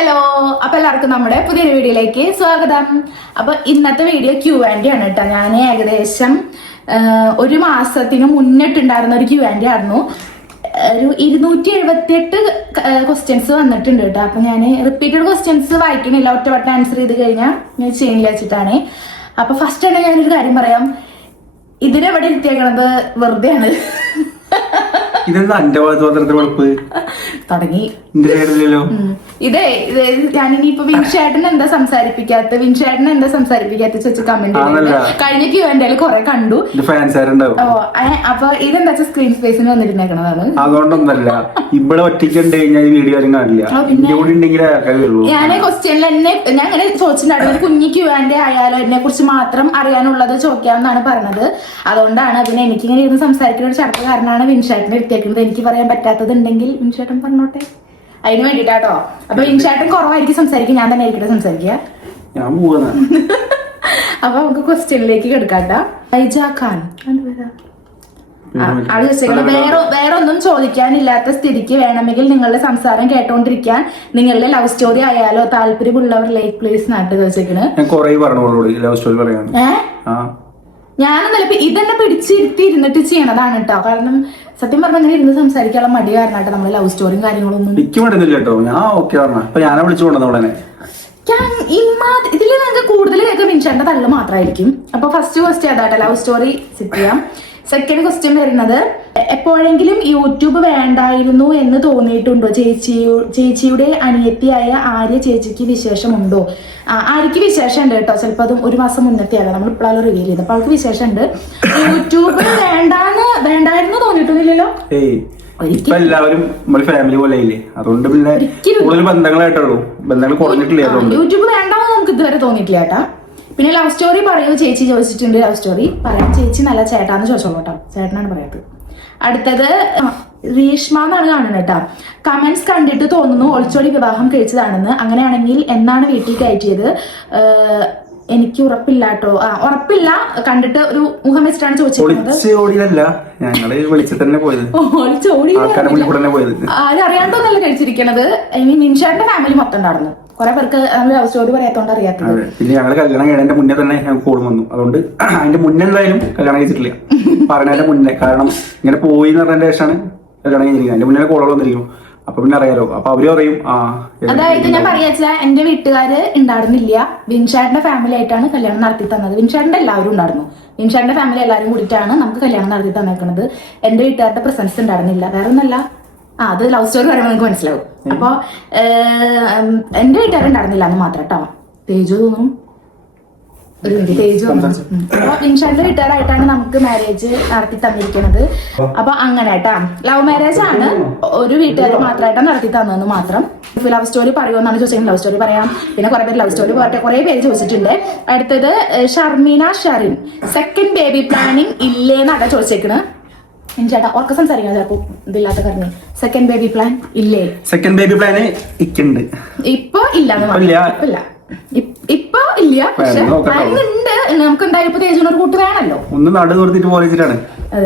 Hello, അപ്പൊ എല്ലാവർക്കും നമ്മുടെ പുതിയൊരു വീഡിയോയിലേക്ക് സ്വാഗതം. അപ്പൊ ഇന്നത്തെ വീഡിയോ Q&A ആണ് കേട്ടോ. ഞാൻ ഏകദേശം ഒരു മാസത്തിന് മുന്നിട്ടുണ്ടായിരുന്ന ഒരു Q&A ആയിരുന്നു. ഒരു 278 ക്വസ്റ്റ്യൻസ് വന്നിട്ടുണ്ട് കേട്ടോ. അപ്പൊ ഞാൻ റിപ്പീറ്റഡ് ക്വസ്റ്റ്യൻസ് വായിക്കണില്ല, ഒറ്റവട്ടം ആൻസർ ചെയ്ത് കഴിഞ്ഞാൽ ഞാൻ ചെയ്യില്ല വെച്ചിട്ടാണ്. അപ്പൊ ഫസ്റ്റ് തന്നെ ഞാനൊരു കാര്യം പറയാം, ഇതിനെവിടെ ഇരുത്തിയേക്കണത് വെറുതെ ആണ്. ഇതെന്താ എന്റെ കുഴപ്പ് തുടങ്ങി ഇതേ ഞാനിനിയിപ്പോ വിൻഷേട്ടൻ എന്താ സംസാരിപ്പിക്കാത്ത ചോദിച്ച കമന്റ് കഴിഞ്ഞ Q&A കുറെ കണ്ടു. അപ്പൊ ഇതെന്താ സ്ക്രീൻ സ്പേസിന് വന്നിരുന്നേക്കണതാണ്. അതുകൊണ്ടൊന്നല്ല, ഇവിടെ ഒറ്റയ്ക്കുണ്ട് കഴിഞ്ഞാൽ വീഡിയോ ആരും കാണില്ല. ഞാൻ ക്വസ്റ്റ്യനിൽ എന്നെ ഞാൻ അങ്ങനെ ചോദിച്ചിട്ടുണ്ടായിരുന്നു, ഒരു കുഞ്ഞു Q&A ആയാലോ എന്നെ കുറിച്ച് മാത്രം അറിയാനുള്ളത് ചോദിക്കാമെന്നാണ് പറഞ്ഞത്. അതുകൊണ്ടാണ് പിന്നെ എനിക്കിങ്ങനെ ഇരുന്ന് സംസാരിക്കുന്ന ഒരു ചടപ്പ് കാരണമാണ് വിൻഷേട്ടനെ എടുത്തേക്കുന്നത്. എനിക്ക് പറയാൻ പറ്റാത്തതുണ്ടെങ്കിൽ വിൻഷേട്ടൻ പറഞ്ഞോട്ടെ, അതിന് വേണ്ടിട്ടാട്ടോ. അപ്പൊ വിൻഷേട്ടൻ കുറവായിരിക്കും സംസാരിക്കും, ഞാൻ തന്നെ ആയിരിക്കട്ടെ സംസാരിക്കുക. അപ്പൊ നമുക്ക് ക്വസ്റ്റ്യനിലേക്ക് കിടക്കാട്ടോ. ഖാൻ വേറെ ഒന്നും ചോദിക്കാനില്ലാത്ത സ്ഥിതിക്ക് വേണമെങ്കിൽ നിങ്ങളുടെ സംസാരം കേട്ടോണ്ടിരിക്കാൻ നിങ്ങളുടെ ലവ് സ്റ്റോറി ആയാലോ താല്പര്യമുള്ളവർ ലൈക്ക് പ്ലീസ് നാട്ട് ചോദിച്ചേക്കണ്. ഞാനൊന്നല്ല ഇതെന്നെ പിടിച്ചിരുത്തി ഇരുന്നിട്ട് ചെയ്യണതാണ് കേട്ടോ. കാരണം സത്യം പറഞ്ഞാൽ അങ്ങനെ ഇരുന്ന് സംസാരിക്കാനുള്ള മടി കാരണമായിട്ട് നമ്മള് ലവ് സ്റ്റോറിയും കാര്യങ്ങളൊന്നും ഇതില് നിങ്ങൾക്ക് കൂടുതൽ കേൾക്കാൻ വിൻഷേട്ടന്റെ തള്ളു മാത്രമായിരിക്കും. അപ്പൊ ഫസ്റ്റ് ക്വസ്റ്റ്യൻ അതാട്ടെ, ലവ് സ്റ്റോറി സെറ്റ് ചെയ്യാം. സെക്കൻഡ് ക്വസ്റ്റ്യൻ വരുന്നത്, എപ്പോഴെങ്കിലും യൂട്യൂബ് വേണ്ടായിരുന്നു എന്ന് തോന്നിയിട്ടുണ്ടോ? ചേച്ചിയുടെ അനിയത്തിയായ ആര്യ ചേച്ചിക്ക് വിശേഷമുണ്ടോ? ആര്യക്ക് വിശേഷം ഉണ്ട് കേട്ടോ. ചിലപ്പോൾ അതും ഒരു മാസം മുന്നത്തെയാണ്, നമ്മൾ ഇപ്പോഴാണ് റിവീൽ ചെയ്തത്. അപ്പൊ അവൾക്ക് വിശേഷം ഉണ്ട്. യൂട്യൂബ് വേണ്ടായിരുന്നു തോന്നിയിട്ടൊന്നുമില്ലല്ലോ. എല്ലാവരും ഫാമിലി പോലെ അതുകൊണ്ട് പിന്നെ ബന്ധങ്ങളായിട്ടുള്ളൂ, ബന്ധങ്ങൾ കുറഞ്ഞിട്ടില്ല. യൂട്യൂബ് വേണ്ടാന്ന് നമുക്ക് ഇതുവരെ തോന്നിയിട്ടില്ല കേട്ടാ. പിന്നെ ലവ് സ്റ്റോറി പറയൂ ചേച്ചി ചോദിച്ചിട്ടുണ്ട്. ലവ് സ്റ്റോറി പറയാം ചേച്ചി, നല്ല ചേട്ടാന്ന് ചോദിച്ചോളൂ കേട്ടോ, ചേട്ടനാണ് പറയാത്തത്. അടുത്തത് രീഷ്മ എന്നാണ് കാണുന്നത് കേട്ടോ. കമന്റ്സ് കണ്ടിട്ട് തോന്നുന്നു ഒളിച്ചോടി വിവാഹം കഴിച്ചതാണെന്ന്. അങ്ങനെയാണെങ്കിൽ എന്നാണ് വീട്ടിൽ കയറ്റിയത്? എനിക്ക് ഉറപ്പില്ല കേട്ടോ. ഉറപ്പില്ല, കണ്ടിട്ട് ഒരു മുഖം വെച്ചിട്ടാണ് ചോദിച്ചത്. ആരും അറിയാണ്ടോന്നല്ല കഴിച്ചിരിക്കണത്. നിൻഷാന്റെ ഫാമിലി മൊത്തം ഉണ്ടായിരുന്നു. കുറെ പേർക്ക് ലവ് സ്റ്റോറി പറയാത്തോണ്ട് അറിയാത്തത്. പിന്നെ ഞങ്ങള് കല്യാണം കഴിയുന്നതിന്റെ മുന്നേ തന്നെ ഞങ്ങൾക്ക് കോൾ വന്നു. അതുകൊണ്ട് അതിന്റെ മുന്നേ എന്തായാലും കല്യാണം കഴിച്ചിട്ടില്ല, പറഞ്ഞതിന്റെ മുന്നേ. കാരണം ഇങ്ങനെ പോയി എന്ന് പറഞ്ഞതിന്റെ ശേഷമാണ് കല്യാണം കഴിച്ചിരിക്കുന്നത്. അതിന്റെ മുന്നേ കോൾ വന്നിരിക്കും. അപ്പൊ പിന്നെ അറിയാലോ. അപ്പൊ അവര് പറയും അതായത് ഞാൻ പറയാച്ച എന്റെ വീട്ടുകാര് ഉണ്ടായിരുന്നില്ല, വിൻഷാട്ടിന്റെ ഫാമിലി ആയിട്ടാണ് കല്യാണം നടത്തി തന്നത്. വിൻഷാട്ടിന്റെ എല്ലാവരും ഉണ്ടായിരുന്നു. വിൻഷാട്ടിന്റെ ഫാമിലി എല്ലാവരും കൂടിയിട്ടാണ് നമുക്ക് കല്യാണം നടത്തി തന്നേക്കുന്നത്. എന്റെ വീട്ടുകാരുടെ പ്രസൻസ് ഉണ്ടായിരുന്നില്ല, വേറെ ഒന്നല്ല. അത് ലവ് സ്റ്റോറി പറയുമ്പോൾ നിങ്ങൾക്ക് മനസ്സിലാവും. അപ്പൊ എന്റെ വീട്ടുകാരുണ്ടായിരുന്നില്ല എന്ന് മാത്രം കേട്ടോ. തേജു തോന്നും, ഒരു മിനിറ്റ്, തേജു തോന്നും. അപ്പൊ വിൻഷാട്ടിന്റെ വീട്ടുകാരായിട്ടാണ് നമുക്ക് മാരേജ് നടത്തി തന്നിരിക്കുന്നത്. അപ്പൊ അങ്ങനെ കേട്ടാ, ലവ് മാരേജ് ആണ്, ഒരു വീട്ടുകാർ മാത്രമായിട്ടാണ് നടത്തി തന്നതെന്ന് മാത്രം. ലവ് സ്റ്റോറി പറയുമെന്നാണ് ചോദിച്ചത്. ലവ് സ്റ്റോറി പറയാം. പിന്നെ കുറെ പേര് ലവ് സ്റ്റോറി പറയട്ടെ, കുറെ പേര് ചോദിച്ചിട്ടുണ്ട്. അടുത്തത് Sharmina Sharin, second baby planning ഇല്ലേന്നാണ് ചോദിച്ചേക്കണ്. ചേട്ടാ ഓർക്ക സംസാരിക്കാം, ചിലപ്പോ ഇതില്ലാത്ത കാരണം. സെക്കൻഡ് ബേബി പ്ലാൻ ഇല്ലേ? സെക്കൻഡ് ബേബി പ്ലാന് ഇക്കുണ്ട്. ഇപ്പൊ ഇല്ല, ഇപ്പൊ ഇല്ല, പക്ഷെ പ്ലാനിങ് ഉണ്ട്. നമുക്ക് എന്തായാലും ഇപ്പൊ തേജുവിനൊരു കൂട്ട് വേണമല്ലോ. ഒന്ന് നടു കൊടുത്തിട്ട് പോലെയാണ്.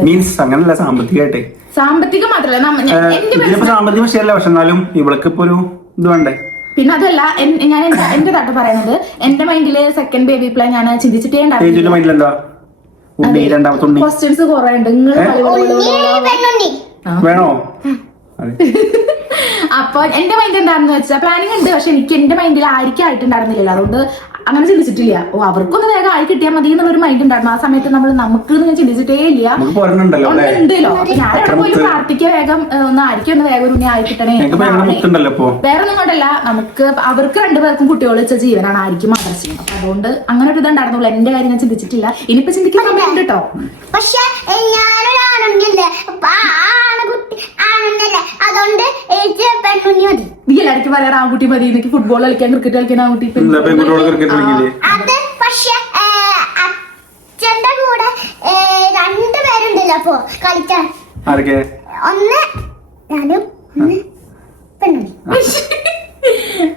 മീൻസ് അങ്ങനല്ല, സാമ്പത്തികമായിട്ട്. സാമ്പത്തികം മാത്രല്ല, സാമ്പത്തിക വിഷയമല്ല, പക്ഷെ എന്നാലും ഇവൾക്ക് ഇപ്പൊ ഒരു ഇത് വേണ്ടേ. പിന്നെ അതല്ല, ഞാൻ എന്റെ തട്ട് പറയുന്നത്, എന്റെ മൈൻഡില് സെക്കൻഡ് ബേബി പ്ലാൻ ഞാൻ ചിന്തിച്ചിട്ടേ ഉണ്ടായിരുന്നു. ക്വസ്റ്റ്യൻസ് കുറെ ഉണ്ട്. വേണോ? അപ്പൊ എന്റെ മൈൻഡ് എന്താണെന്ന് വെച്ചാൽ പ്ലാനിങ് ഉണ്ട്, പക്ഷെ എനിക്ക് എന്റെ മൈൻഡിൽ ആയിരിക്കും ആയിട്ടുണ്ടായിരുന്നില്ല. അതുകൊണ്ട് അങ്ങനെ ചിന്തിച്ചിട്ടില്ല. ഓ, അവർക്കൊന്ന് വേഗം ആയി കിട്ടിയാൽ മതി എന്നുള്ളൊരു മൈൻഡ് ഉണ്ടായിരുന്നു. ആ സമയത്ത് നമ്മൾ നമുക്ക് ചിന്തിച്ചിട്ടേ ഇല്ല, ഉണ്ടല്ലോ. അപ്പൊ ഞാൻ എവിടെ പോയി പ്രാർത്ഥിക്കുക, വേഗം ഒന്ന് ആയിരിക്കും ഒന്ന് വേഗം ഒരു ആയി കിട്ടണേ. വേറെ ഒന്നും കൊണ്ടല്ല, നമുക്ക് അവർക്ക് രണ്ടുപേർക്കും കുട്ടികൾ വെച്ച ജീവനാണ്, ആയിരിക്കും മദർശനം. അപ്പൊ അതുകൊണ്ട് അങ്ങനെ ഒരു ഇതുണ്ടായിരുന്നുള്ളൂ. എന്റെ കാര്യം ഞാൻ ചിന്തിച്ചിട്ടില്ല. ഇനിയിപ്പോ ചിന്തിക്കാൻ സമയമുണ്ട് കേട്ടോ. പക്ഷെ അതുകൊണ്ട് നീ എല്ലാവർക്കും പറയാൻ ആൺകുട്ടി മതി, എനിക്ക് ഫുട്ബോൾ കളിക്കാൻ ക്രിക്കറ്റ് കളിക്കാൻ ആൺകുട്ടി. അത് പക്ഷെ അച്ഛന്റെ കൂടെ 2 പേരുണ്ടല്ലോ അപ്പൊ കളിക്കാൻ. ഒന്ന് ഞാനും പെണ്ണും.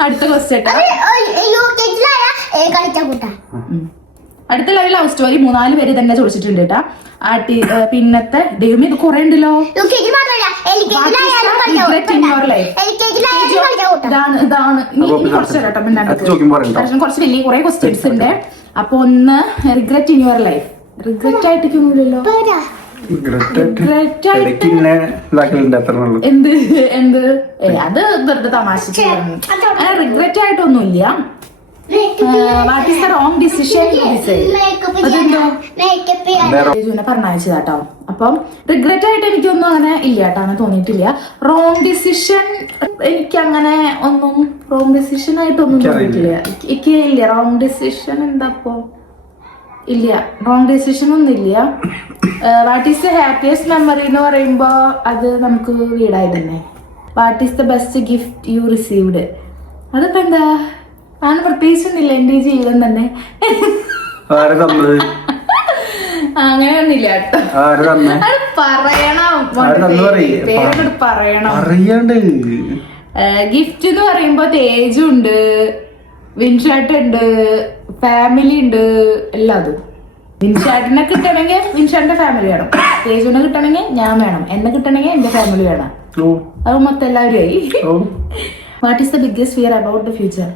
അടുത്ത ക്വസ്റ്റ്യൻ, കളിക്കാൻ കൂട്ടാ. അടുത്ത ലവ് സ്റ്റോറി 3-4 പേര് തന്നെ ചോദിച്ചിട്ടുണ്ട് കേട്ടാ. പിന്നത്തെ ദൈവം ഇത് കുറെ ഉണ്ടല്ലോ. ഇതാണ് കുറച്ച് കേട്ടോ. പിന്നെ കുറച്ച് വലിയ കുറെ ക്വസ്റ്റ്യൻസ് ഉണ്ട്. അപ്പൊ ഒന്ന് regret in your life. Regret ആയിട്ടില്ലല്ലോ. എന്ത് എന്ത് അത് വെറുതെ തമാശ. അങ്ങനെ റിഗ്രറ്റ് ആയിട്ടൊന്നുമില്ല. What is the wrong decision പറഞ്ഞയച്ചതാട്ടോ. അപ്പം റിഗ്രറ്റ് ആയിട്ട് എനിക്കൊന്നും അങ്ങനെ ഇല്ല കേട്ടോ, അങ്ങനെ തോന്നിയിട്ടില്ല. റോങ് ഡിസിഷൻ എനിക്ക് അങ്ങനെ ഒന്നും റോങ് ഡിസിഷൻ ആയിട്ടൊന്നും തോന്നിയിട്ടില്ല. എനിക്ക് ഇല്ല റോങ് ഡിസിഷൻ. എന്താപ്പോ ഇല്ല, റോങ് ഡിസിഷൻ ഒന്നും ഇല്ല. What is the happiest memory എന്ന് പറയുമ്പോ അത് നമുക്ക് വീടായി തന്നെ. What is the best gift U received? അതിപ്പോ എന്താ, ആണ് പ്രത്യേകിച്ചൊന്നുമില്ല, എന്റെ ജീവിതം തന്നെ. അങ്ങനെയൊന്നുമില്ല കേട്ടോ. പറയണം. ഗിഫ്റ്റ് എന്ന് പറയുമ്പോ തേജുണ്ട്, വിൻഷാട്ടുണ്ട്, ഫാമിലി ഉണ്ട്, എല്ലാതും. വിൻഷാട്ടിനെ കിട്ടണമെങ്കിൽ വിൻഷാട്ടിന്റെ ഫാമിലി വേണം, തേജുവിനെ കിട്ടണമെങ്കിൽ ഞാൻ വേണം, എന്നെ കിട്ടണമെങ്കിൽ എന്റെ ഫാമിലി വേണം. അത് മൊത്തം എല്ലാവരും ആയി. What is the biggest fear about the future?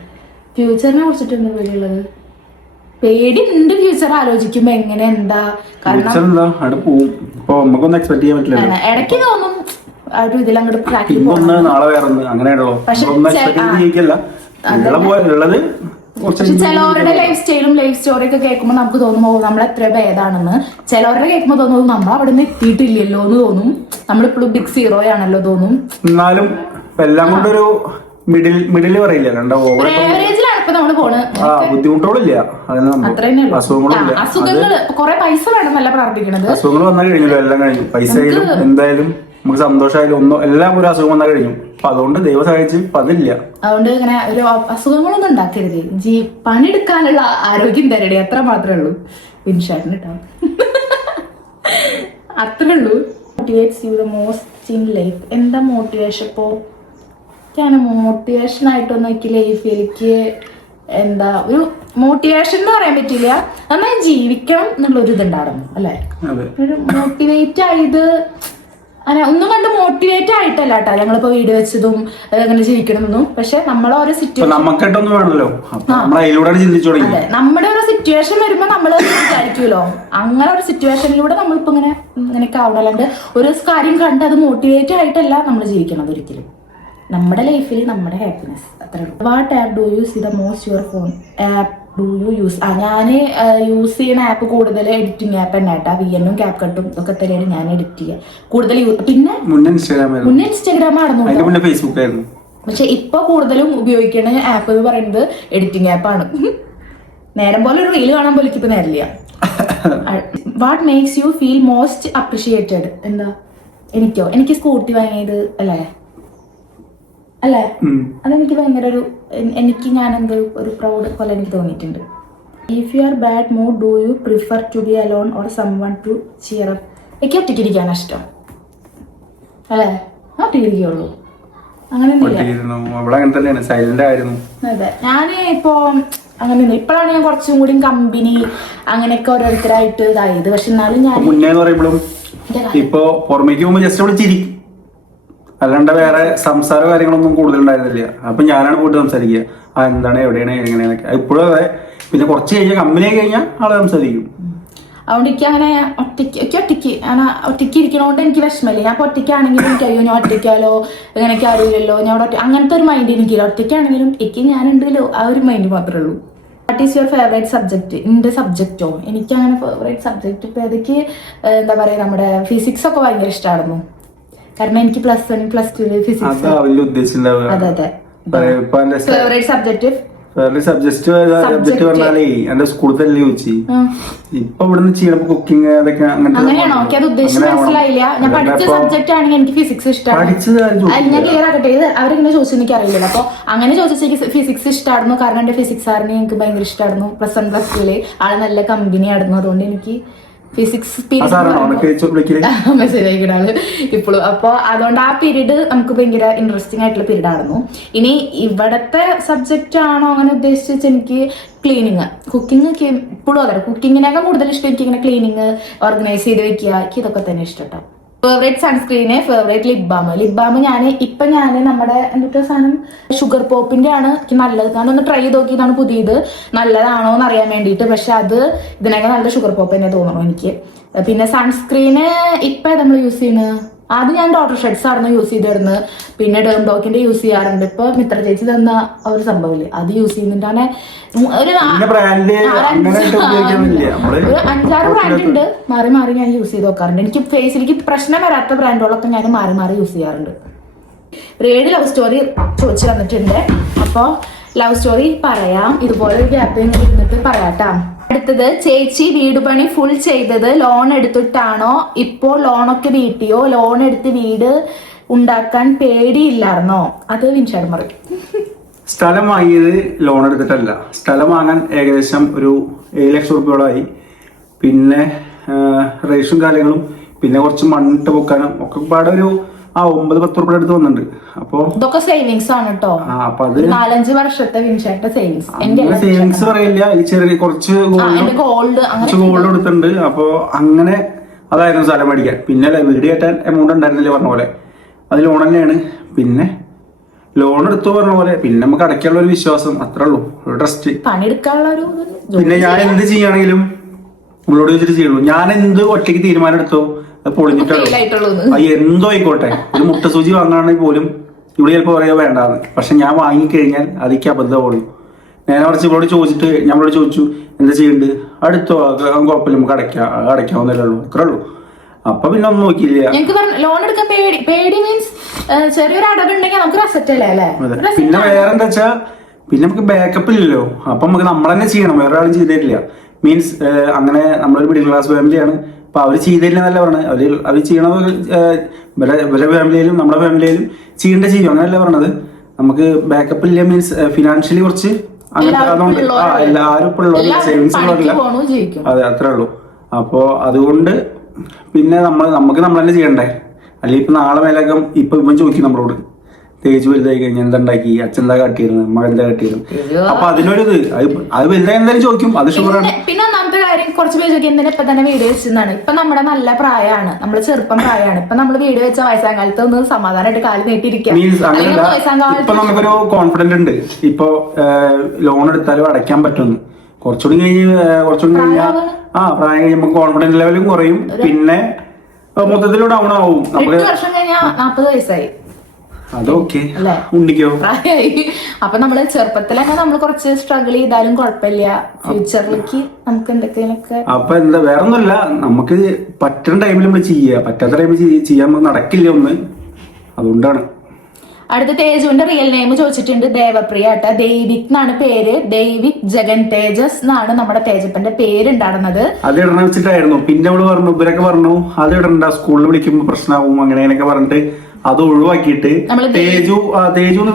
ഫ്യൂച്ചറിനെ കുറിച്ചിട്ടുണ്ട് പേടിയുള്ളത്. പേടിയുണ്ട് ഫ്യൂച്ചർ ആലോചിക്കുമ്പോ എങ്ങനെ എന്താ. കാരണം ഇടയ്ക്ക് തോന്നും ഒരു ഇതിലങ്ങോട്ട് പക്ഷെ ചിലവരുടെ ലൈഫ് സ്റ്റൈലും ലൈഫ് സ്റ്റോറി ഒക്കെ കേൾക്കുമ്പോൾ നമുക്ക് തോന്നും നമ്മൾ എത്ര ഭേദാണെന്ന്. ചിലവരുടെ കേൾക്കുമ്പോൾ തോന്നും നമ്മൾ അവിടെ നിന്ന് എത്തിയിട്ടില്ലല്ലോ എന്ന് തോന്നും. നമ്മളിപ്പോഴും ബിഗ് സീറോ ആണല്ലോ തോന്നും. എന്നാലും എല്ലാം കൊണ്ടൊരു മിഡിൽ പറയില്ല, ബുദ്ധിമുട്ടുകളില്ല, അസുഖങ്ങള് കുറെ പൈസ വേണമെന്നല്ല പ്രാർത്ഥിക്കണത്. അസുഖങ്ങൾ വന്നാൽ കഴിഞ്ഞല്ലോ, എല്ലാം കഴിഞ്ഞു. പൈസ ആയാലും എന്തായാലും നമുക്ക് സന്തോഷമായാലും ഒന്നും എല്ലാം ഒരു അസുഖം വന്നാൽ കഴിഞ്ഞു. അപ്പൊ അതുകൊണ്ട് ദൈവം സഹായിച്ച് അതില്ല. അതുകൊണ്ട് ഇങ്ങനെ ഒരു അസുഖങ്ങളൊന്നും ഉണ്ടാക്കരുത്. പണിയെടുക്കാനുള്ള ആരോഗ്യം തരടേ, അത്ര മാത്രമേ ഉള്ളൂ. വിൻഷാട്ടിന് കേട്ടോ, അത്രേ ഉള്ളൂ. Motivates you the most in life? എന്താ മോട്ടിവേഷൻ? ഇപ്പോ ഞാൻ മോട്ടിവേഷൻ ആയിട്ടൊന്നും എനിക്ക് ലൈഫിലേക്ക് എന്താ ഒരു മോട്ടിവേഷൻ എന്ന് പറയാൻ പറ്റില്ല. നന്നായി ജീവിക്കണം എന്നുള്ളൊരു ഇതുണ്ടായിരുന്നു അല്ലെ. ഒരു മോട്ടിവേറ്റ് ആയത് അങ്ങനെ ഒന്നും കണ്ട് മോട്ടിവേറ്റ് ആയിട്ടല്ല കേട്ടോ ഞങ്ങളിപ്പോ വീഡിയോ വെച്ചതും അങ്ങനെ ജീവിക്കണമെന്നും. പക്ഷെ നമ്മളെ ഓരോ സിറ്റുവേഷൻ നമ്മുടെ ഒരു സിറ്റുവേഷൻ വരുമ്പോ നമ്മള് വിചാരിക്കുമല്ലോ, അങ്ങനെ ഒരു സിറ്റുവേഷനിലൂടെ നമ്മളിപ്പോ ഇങ്ങനെയൊക്കെ ആവണല്ലാണ്ട് ഒരു കാര്യം കണ്ട് അത് മോട്ടിവേറ്റ് ആയിട്ടല്ല നമ്മൾ ജീവിക്കണത് ഒരിക്കലും. നമ്മുടെ ലൈഫിൽ നമ്മുടെ ഹാപ്പിനെസ് അത്രേ ഉള്ളൂ. What app do you see the most your phone? App do you use? ഞാൻ യൂസ് ചെയ്യുന്ന ആപ്പ് കൂടുതൽ എഡിറ്റിംഗ് ആപ്പ് തന്നെ കേട്ടാ. VN-ഉം CapCut-ഉം ഇതൊക്കെ തന്നെയാണ് ഞാൻ എഡിറ്റ് ചെയ്യുക കൂടുതൽ. പിന്നെ മുന്നേ ഇൻസ്റ്റാഗ്രാം ആയിരുന്നു, പക്ഷെ ഇപ്പൊ കൂടുതലും ഉപയോഗിക്കുന്ന ആപ്പ് എന്ന് പറയുന്നത് എഡിറ്റിംഗ് ആപ്പാണ്. നേരം പോലെ ഒരു റീല് കാണാൻ പോലും ഇപ്പൊ നേരില്ല. What makes you feel most appreciated? എന്താ എനിക്കോ? എനിക്ക് സ്കൂട്ടി വാങ്ങിയത് അല്ലേ അതെനിക്ക് ഭയങ്കര എനിക്ക് ഞാൻ എന്തോ ഒരു പ്രൗഡ് പോലെ എനിക്ക് തോന്നിയിട്ടുണ്ട്. If you are bad mood do you prefer to be alone or someone to cheer up? എനിക്ക് ഒറ്റയ്ക്കിരിക്കാനാണ് ഇഷ്ടം അല്ലേ. ഒറ്റയ്ക്കിരിക്കുള്ളൂ, അതെ. ഞാൻ ഇപ്പോ അങ്ങനെ ഇപ്പോഴാണ് ഞാൻ കുറച്ചും കൂടി കമ്പനി അങ്ങനെയൊക്കെ ഓരോരുത്തരായിട്ട് ഇതായത്. പക്ഷെ എന്നാലും ഞാൻ മുന്നേ പറയുമ്പോഴും ഇപ്പൊ പുറമേക്ക് പോകുമ്പോ ജസ്റ്റ് അല്ലാണ്ട് വേറെ സംസാരോ കാര്യങ്ങളൊന്നും കൂടുതലുണ്ടായിരുന്നില്ല. അപ്പൊ ഞാനാണ് പോയിട്ട് സംസാരിക്കുക, എന്താണ് എവിടെയാണ് എങ്ങനെയാണൊക്കെ. ഇപ്പോഴും അതെ. പിന്നെ കുറച്ച് കഴിഞ്ഞാൽ കമ്പനി ആയി കഴിഞ്ഞാൽ ആളെ സംസാരിക്കും. അതുകൊണ്ട് എനിക്ക് അങ്ങനെ ഒറ്റയ്ക്ക് ഇരിക്കണോണ്ട് എനിക്ക് വിഷമമില്ല. ഞാൻ ഒറ്റയ്ക്കാണെങ്കിലും എനിക്ക് അയ്യോ ഞാൻ ഒറ്റയ്ക്കാലോ ഇങ്ങനെയൊക്കെ അറിയില്ലല്ലോ ഞാൻ അവിടെ അങ്ങനത്തെ ഒരു മൈൻഡ് എനിക്കില്ല. ഒറ്റയ്ക്കാണെങ്കിലും എനിക്ക് ഞാനുണ്ടല്ലോ ആ ഒരു മൈൻഡ് മാത്രമേ ഉള്ളൂ. What is your favourite subject? എന്റെ സബ്ജക്റ്റോ? എനിക്ക് അങ്ങനെ ഫേവറേറ്റ് സബ്ജക്ട് ഇപ്പൊ ഏതൊക്കെ എന്താ പറയാ, നമ്മുടെ ഫിസിക്സ് ഒക്കെ ഭയങ്കര ഇഷ്ടമായിരുന്നു. കാരണം എനിക്ക് +1 +2 ഫിസിക്സ്. അതെ അതെ. ഫേവറേറ്റ് സബ്ജക്ട് പറഞ്ഞാലേ എന്റെ സ്കൂളിൽ തന്നെ ചോദിച്ചു. ഇപ്പൊ ഇവിടുന്ന് ചെയ്യണപ്പോ കുക്കിംഗ് അതൊക്കെ അങ്ങനെയാണോ? എനിക്ക് അത് ഉദ്ദേശിച്ച് മനസ്സിലായില്ല. ഞാൻ പഠിച്ച സബ്ജക്റ്റ് ആണെങ്കിൽ എനിക്ക് ഫിസിക്സ് ഇഷ്ടമാണ്. ഞാൻ ക്ലിയർ ആക്കട്ടെ, അവരെങ്ങനെ ചോദിച്ചു എനിക്ക് അറിയില്ല. അപ്പൊ അങ്ങനെ ചോദിച്ചാൽ എനിക്ക് ഫിസിക്സ് ഇഷ്ടമായിരുന്നു. കാരണം എന്റെ ഫിസിക്സ് സാറിനെ എനിക്ക് ഭയങ്കര ഇഷ്ടമായിരുന്നു. +1 +2 ആള് നല്ല കമ്പനി ആയിരുന്നു. അതുകൊണ്ട് എനിക്ക് ഫിസിക്സ് മെസ്സേജ് അയക്കുന്ന ആള് ഇപ്പോഴും. അപ്പൊ അതുകൊണ്ട് ആ പീരീഡ് നമുക്ക് ഭയങ്കര ഇൻട്രസ്റ്റിംഗ് ആയിട്ടുള്ള പീരീഡ് ആയിരുന്നു. ഇനി ഇവിടത്തെ സബ്ജക്റ്റ് ആണോ അങ്ങനെ ഉദ്ദേശിച്ച് എനിക്ക് ക്ലീനിങ്, കുക്കിംഗ് ഇപ്പോഴും അതെ, കുക്കിങ്ങിനൊക്കെ കൂടുതൽ ഇഷ്ടം എനിക്ക് ഇങ്ങനെ ക്ലീനിങ് ഓർഗനൈസ് ചെയ്ത് വെക്കുക, എനിക്ക് ഇതൊക്കെ തന്നെ ഇഷ്ടം കേട്ടോ. ഫേവറേറ്റ് സൺസ്ക്രീന്, ഫേവറേറ്റ് ലിപ് ബാം ഞാൻ നമ്മുടെ എന്തൊക്കെ സാധനം ഷുഗർ പോപ്പിന്റെ ആണ് എനിക്ക് നല്ലത്. ഞാനൊന്ന് ട്രൈ ചെയ്ത് നോക്കിയതാണ് പുതിയത്, നല്ലതാണോ എന്ന് അറിയാൻ വേണ്ടിയിട്ട്. പക്ഷെ അത് ഇതിനൊക്കെ നല്ല ഷുഗർ പോപ്പ് തന്നെ തോന്നണം എനിക്ക്. പിന്നെ സൺസ്ക്രീന് ഇപ്പൊ നമ്മൾ യൂസ് ചെയ്യുന്നത്, ആദ്യം ഞാൻ ഡോക്ടർ ഷെഡ്സ് ആയിരുന്നു യൂസ് ചെയ്തിരുന്നത്, പിന്നെ ഡേം ഡോക്കിന്റെ യൂസ് ചെയ്യാറുണ്ട്. ഇപ്പൊ മിത്ര ചേച്ചി തന്ന ഒരു സംഭവമില്ലേ അത് യൂസ് ചെയ്യുന്നുണ്ട്. അങ്ങനെ ഒരു 5-6 ബ്രാൻഡ് ഉണ്ട്, മാറി മാറി ഞാൻ യൂസ് ചെയ്ത് നോക്കാറുണ്ട്. എനിക്ക് ഫേസിലേക്ക് പ്രശ്നം വരാത്ത ബ്രാൻഡുകളൊക്കെ ഞാൻ മാറി മാറി യൂസ് ചെയ്യാറുണ്ട്. റേഡ് ലവ് സ്റ്റോറി ചോദിച്ചു വന്നിട്ടുണ്ട്, അപ്പൊ ലവ് സ്റ്റോറി പറയാം, ഇതുപോലെ ഒരു ഗ്യാപ്പ് ഇരുന്നിട്ട് പറയാട്ടാ. അടുത്തത്, ചേച്ചി വീട് പണി ഫുൾ ചെയ്തത് ലോൺ എടുത്തിട്ടാണോ? ഇപ്പോ ലോണൊക്കെ വീട്ടിയോ? ലോൺ എടുത്ത് വീട് ഉണ്ടാക്കാൻ പേടിയില്ലായിരുന്നോ? അത് വിൻഷാട് പറയും. സ്ഥലം വാങ്ങിയത് ലോൺ എടുത്തിട്ടല്ല. സ്ഥലം വാങ്ങാൻ ഏകദേശം ഒരു 7 ലക്ഷം രൂപയോളമായി. പിന്നെ റേഷൻ കാര്യങ്ങളും പിന്നെ കുറച്ച് മണ്ണിട്ട് പൊക്കാനും ഒക്കെ പാടെ ഒരു 9-10 രൂപ അടുത്ത് വന്നിട്ടുണ്ട്. അപ്പൊ ഇതൊക്കെ സേവിങ്സ് ആണ് കേട്ടോ. അപ്പൊ അത് 4-5 വർഷത്തെ വിൻഷാട്ട് സേവിങ്സ്. സേവിങ്സ് പറയില്ല, ചെറിയ കുറച്ച് ഗോൾഡ് എടുത്തിട്ടുണ്ട്. അപ്പൊ അങ്ങനെ അതായിരുന്നു സ്ഥലം മേടിക്കാൻ. പിന്നെ വീട് കയറ്റാൻ എമൗണ്ട് ഉണ്ടായിരുന്നില്ലേ പറഞ്ഞ പോലെ, അത് ലോൺ തന്നെയാണ്. പിന്നെ ലോൺ എടുത്തു പറഞ്ഞ പോലെ പിന്നെ നമുക്ക് അടയ്ക്കാനുള്ള ഒരു വിശ്വാസം, അത്രേ ഉള്ളൂ, ഒരു ട്രസ്റ്റ്. പണിയെടുക്കാനുള്ള ഒരു പിന്നെ ഞാൻ എന്ത് ചെയ്യുകയാണെങ്കിലും നമ്മളോട് ചോദിച്ചിട്ട് ചെയ്യുള്ളൂ. ഞാൻ എന്ത് ഒറ്റയ്ക്ക് തീരുമാനം എടുത്തോ അത് പൊളിഞ്ഞിട്ടുള്ളൂ. അത് എന്തോ ആയിക്കോട്ടെ, ഒരു മുട്ടസൂചി വാങ്ങുകയാണെങ്കിൽ പോലും ഇവിടെ ചിലപ്പോൾ പറയാ വേണ്ടാന്ന്. പക്ഷെ ഞാൻ വാങ്ങിക്കഴിഞ്ഞാൽ അതിക്ക് അബദ്ധമുള്ളൂ. നേരെ കുറച്ച് ഇവളോട് ചോദിച്ചിട്ട് നമ്മളോട് ചോദിച്ചു എന്താ ചെയ്യണ്ട്, അടുത്തോ കുഴപ്പമില്ല നമുക്ക് അടയ്ക്കാവുന്നല്ലേ ഉള്ളൂ, അത്രേ ഉള്ളൂ. അപ്പൊ പിന്നെ ഒന്നും നോക്കിയില്ല. ലോൺ എടുക്കാൻ പേടി മീൻസ് ചെറിയൊരു അടവുണ്ടെങ്കിൽ നമുക്ക് അസറ്റ് അല്ലേ. പിന്നെ വേറെ എന്താ വെച്ചാ പിന്നെ നമുക്ക് ബാക്കപ്പ് ഇല്ലല്ലോ. അപ്പൊ നമുക്ക് നമ്മൾ തന്നെ ചെയ്യണം, വേറെ ആളും ചെയ്തിട്ടില്ല. മീൻസ് അങ്ങനെ നമ്മളൊരു മിഡിൽ ക്ലാസ് ഫാമിലിയാണ്. അപ്പൊ അവര് ചെയ്തില്ല എന്നല്ല പറഞ്ഞത്, അവര് ചെയ്യണത് ഇവരെ ഫാമിലിയിലും നമ്മുടെ ഫാമിലിയിലും ചെയ്യും, അങ്ങനെയല്ല പറഞ്ഞത്. നമുക്ക് ബാക്കപ്പ് ഇല്ല മീൻസ് ഫിനാൻഷ്യലി കുറച്ച് അങ്ങനത്തെ അതുകൊണ്ട് എല്ലാവരും ഇപ്പൊ ഉള്ള സേവിങ്സ് ഉള്ളതല്ല. അതെ, അത്രേ ഉള്ളൂ. അപ്പോ അതുകൊണ്ട് പിന്നെ നമുക്ക് നമ്മൾ തന്നെ ചെയ്യണ്ടേ. അല്ലെങ്കിൽ ഇപ്പൊ നാളെ മേലകം ഇവൻ ചോദിക്കും നമ്മളോട്, തേജ് വലുതായി കഴിഞ്ഞാൽ എന്താ ഉണ്ടാക്കി, അച്ഛൻ എന്താ കാട്ടിയിരുന്നു, മകൻ എന്താ കാട്ടിയിരുന്നു. അപ്പൊ അതിനൊരു അത് വലുതായി എന്തായാലും ചോദിക്കും, അത് ഷുവറാണ്. പിന്നെ ഒന്നാമത്തെ കാര്യം, കുറച്ച് പേര് ചോദിക്കും എന്തിനാ ഇപ്പൊ തന്നെ വീഡിയോ വെച്ചതാണ്. ഇപ്പൊ നമ്മുടെ നല്ല പ്രായമാണ്, നമ്മള് ചെറുപ്പം പ്രായമാണ്. ഇപ്പൊ നമ്മള് വീഡിയോ വെച്ച വയസ്സാം കാലത്ത് ഒന്ന് സമാധാനമായിട്ട് കാല് നീട്ടിയിരിക്കാം. മീൻസ് അങ്ങനെയല്ല, ഇപ്പൊ നമുക്കൊരു കോൺഫിഡന്റ് ഉണ്ട്. ഇപ്പൊ ലോൺ എടുത്താലും അടയ്ക്കാൻ പറ്റുമെന്ന്. കുറച്ചുകൂടി കഴിഞ്ഞാൽ പ്രായം കഴിയുമ്പോൾ കോൺഫിഡൻസ് ലെവലും കുറയും. പിന്നെ മൊത്തത്തിൽ ഡൗൺ ആവും. 8 വർഷം കഴിഞ്ഞാൽ 40 വയസ്സായി. അതൊക്കെ ഉണ്ടിക്കോ പ്രായമായി. അപ്പൊ നമ്മള് ചെറുപ്പത്തിലൊക്കെ നമ്മൾ കുറച്ച് സ്ട്രഗിൾ ചെയ്താലും കുഴപ്പമില്ല, ഫ്യൂച്ചറിലേക്ക് നമുക്ക് എന്തൊക്കെയൊക്കെ. അപ്പൊ എന്താ വേറെ ഒന്നുമല്ല, നമുക്ക് പറ്റുന്ന ടൈമിൽ നമ്മൾ ചെയ്യുക, പറ്റാത്ത ടൈമിൽ ചെയ്യാൻ നടക്കില്ല ഒന്ന്, അതുകൊണ്ടാണ്. അടുത്ത തേജുവിന്റെ റിയൽ നെയിം ചോദിച്ചിട്ടുണ്ട്, ദേവപ്രിയ കേട്ടോ. ദൈവിക് എന്നാണ് പേര്, ദൈവിക് ജഗൻ തേജസ് എന്നാണ് നമ്മുടെ തേജപ്പന്റെ പേരുണ്ടായിരുന്നത്. അത് ഇടണ വെച്ചിട്ടായിരുന്നു. പിന്നെ അവള് പറഞ്ഞു, ഇവരൊക്കെ പറഞ്ഞു അത് ഇടണ്ട, സ്കൂളിൽ വിളിക്കുമ്പോ പ്രശ്നമാവും അങ്ങനെയൊക്കെ പറഞ്ഞിട്ട് അത് ഒഴിവാക്കിയിട്ട് തേജു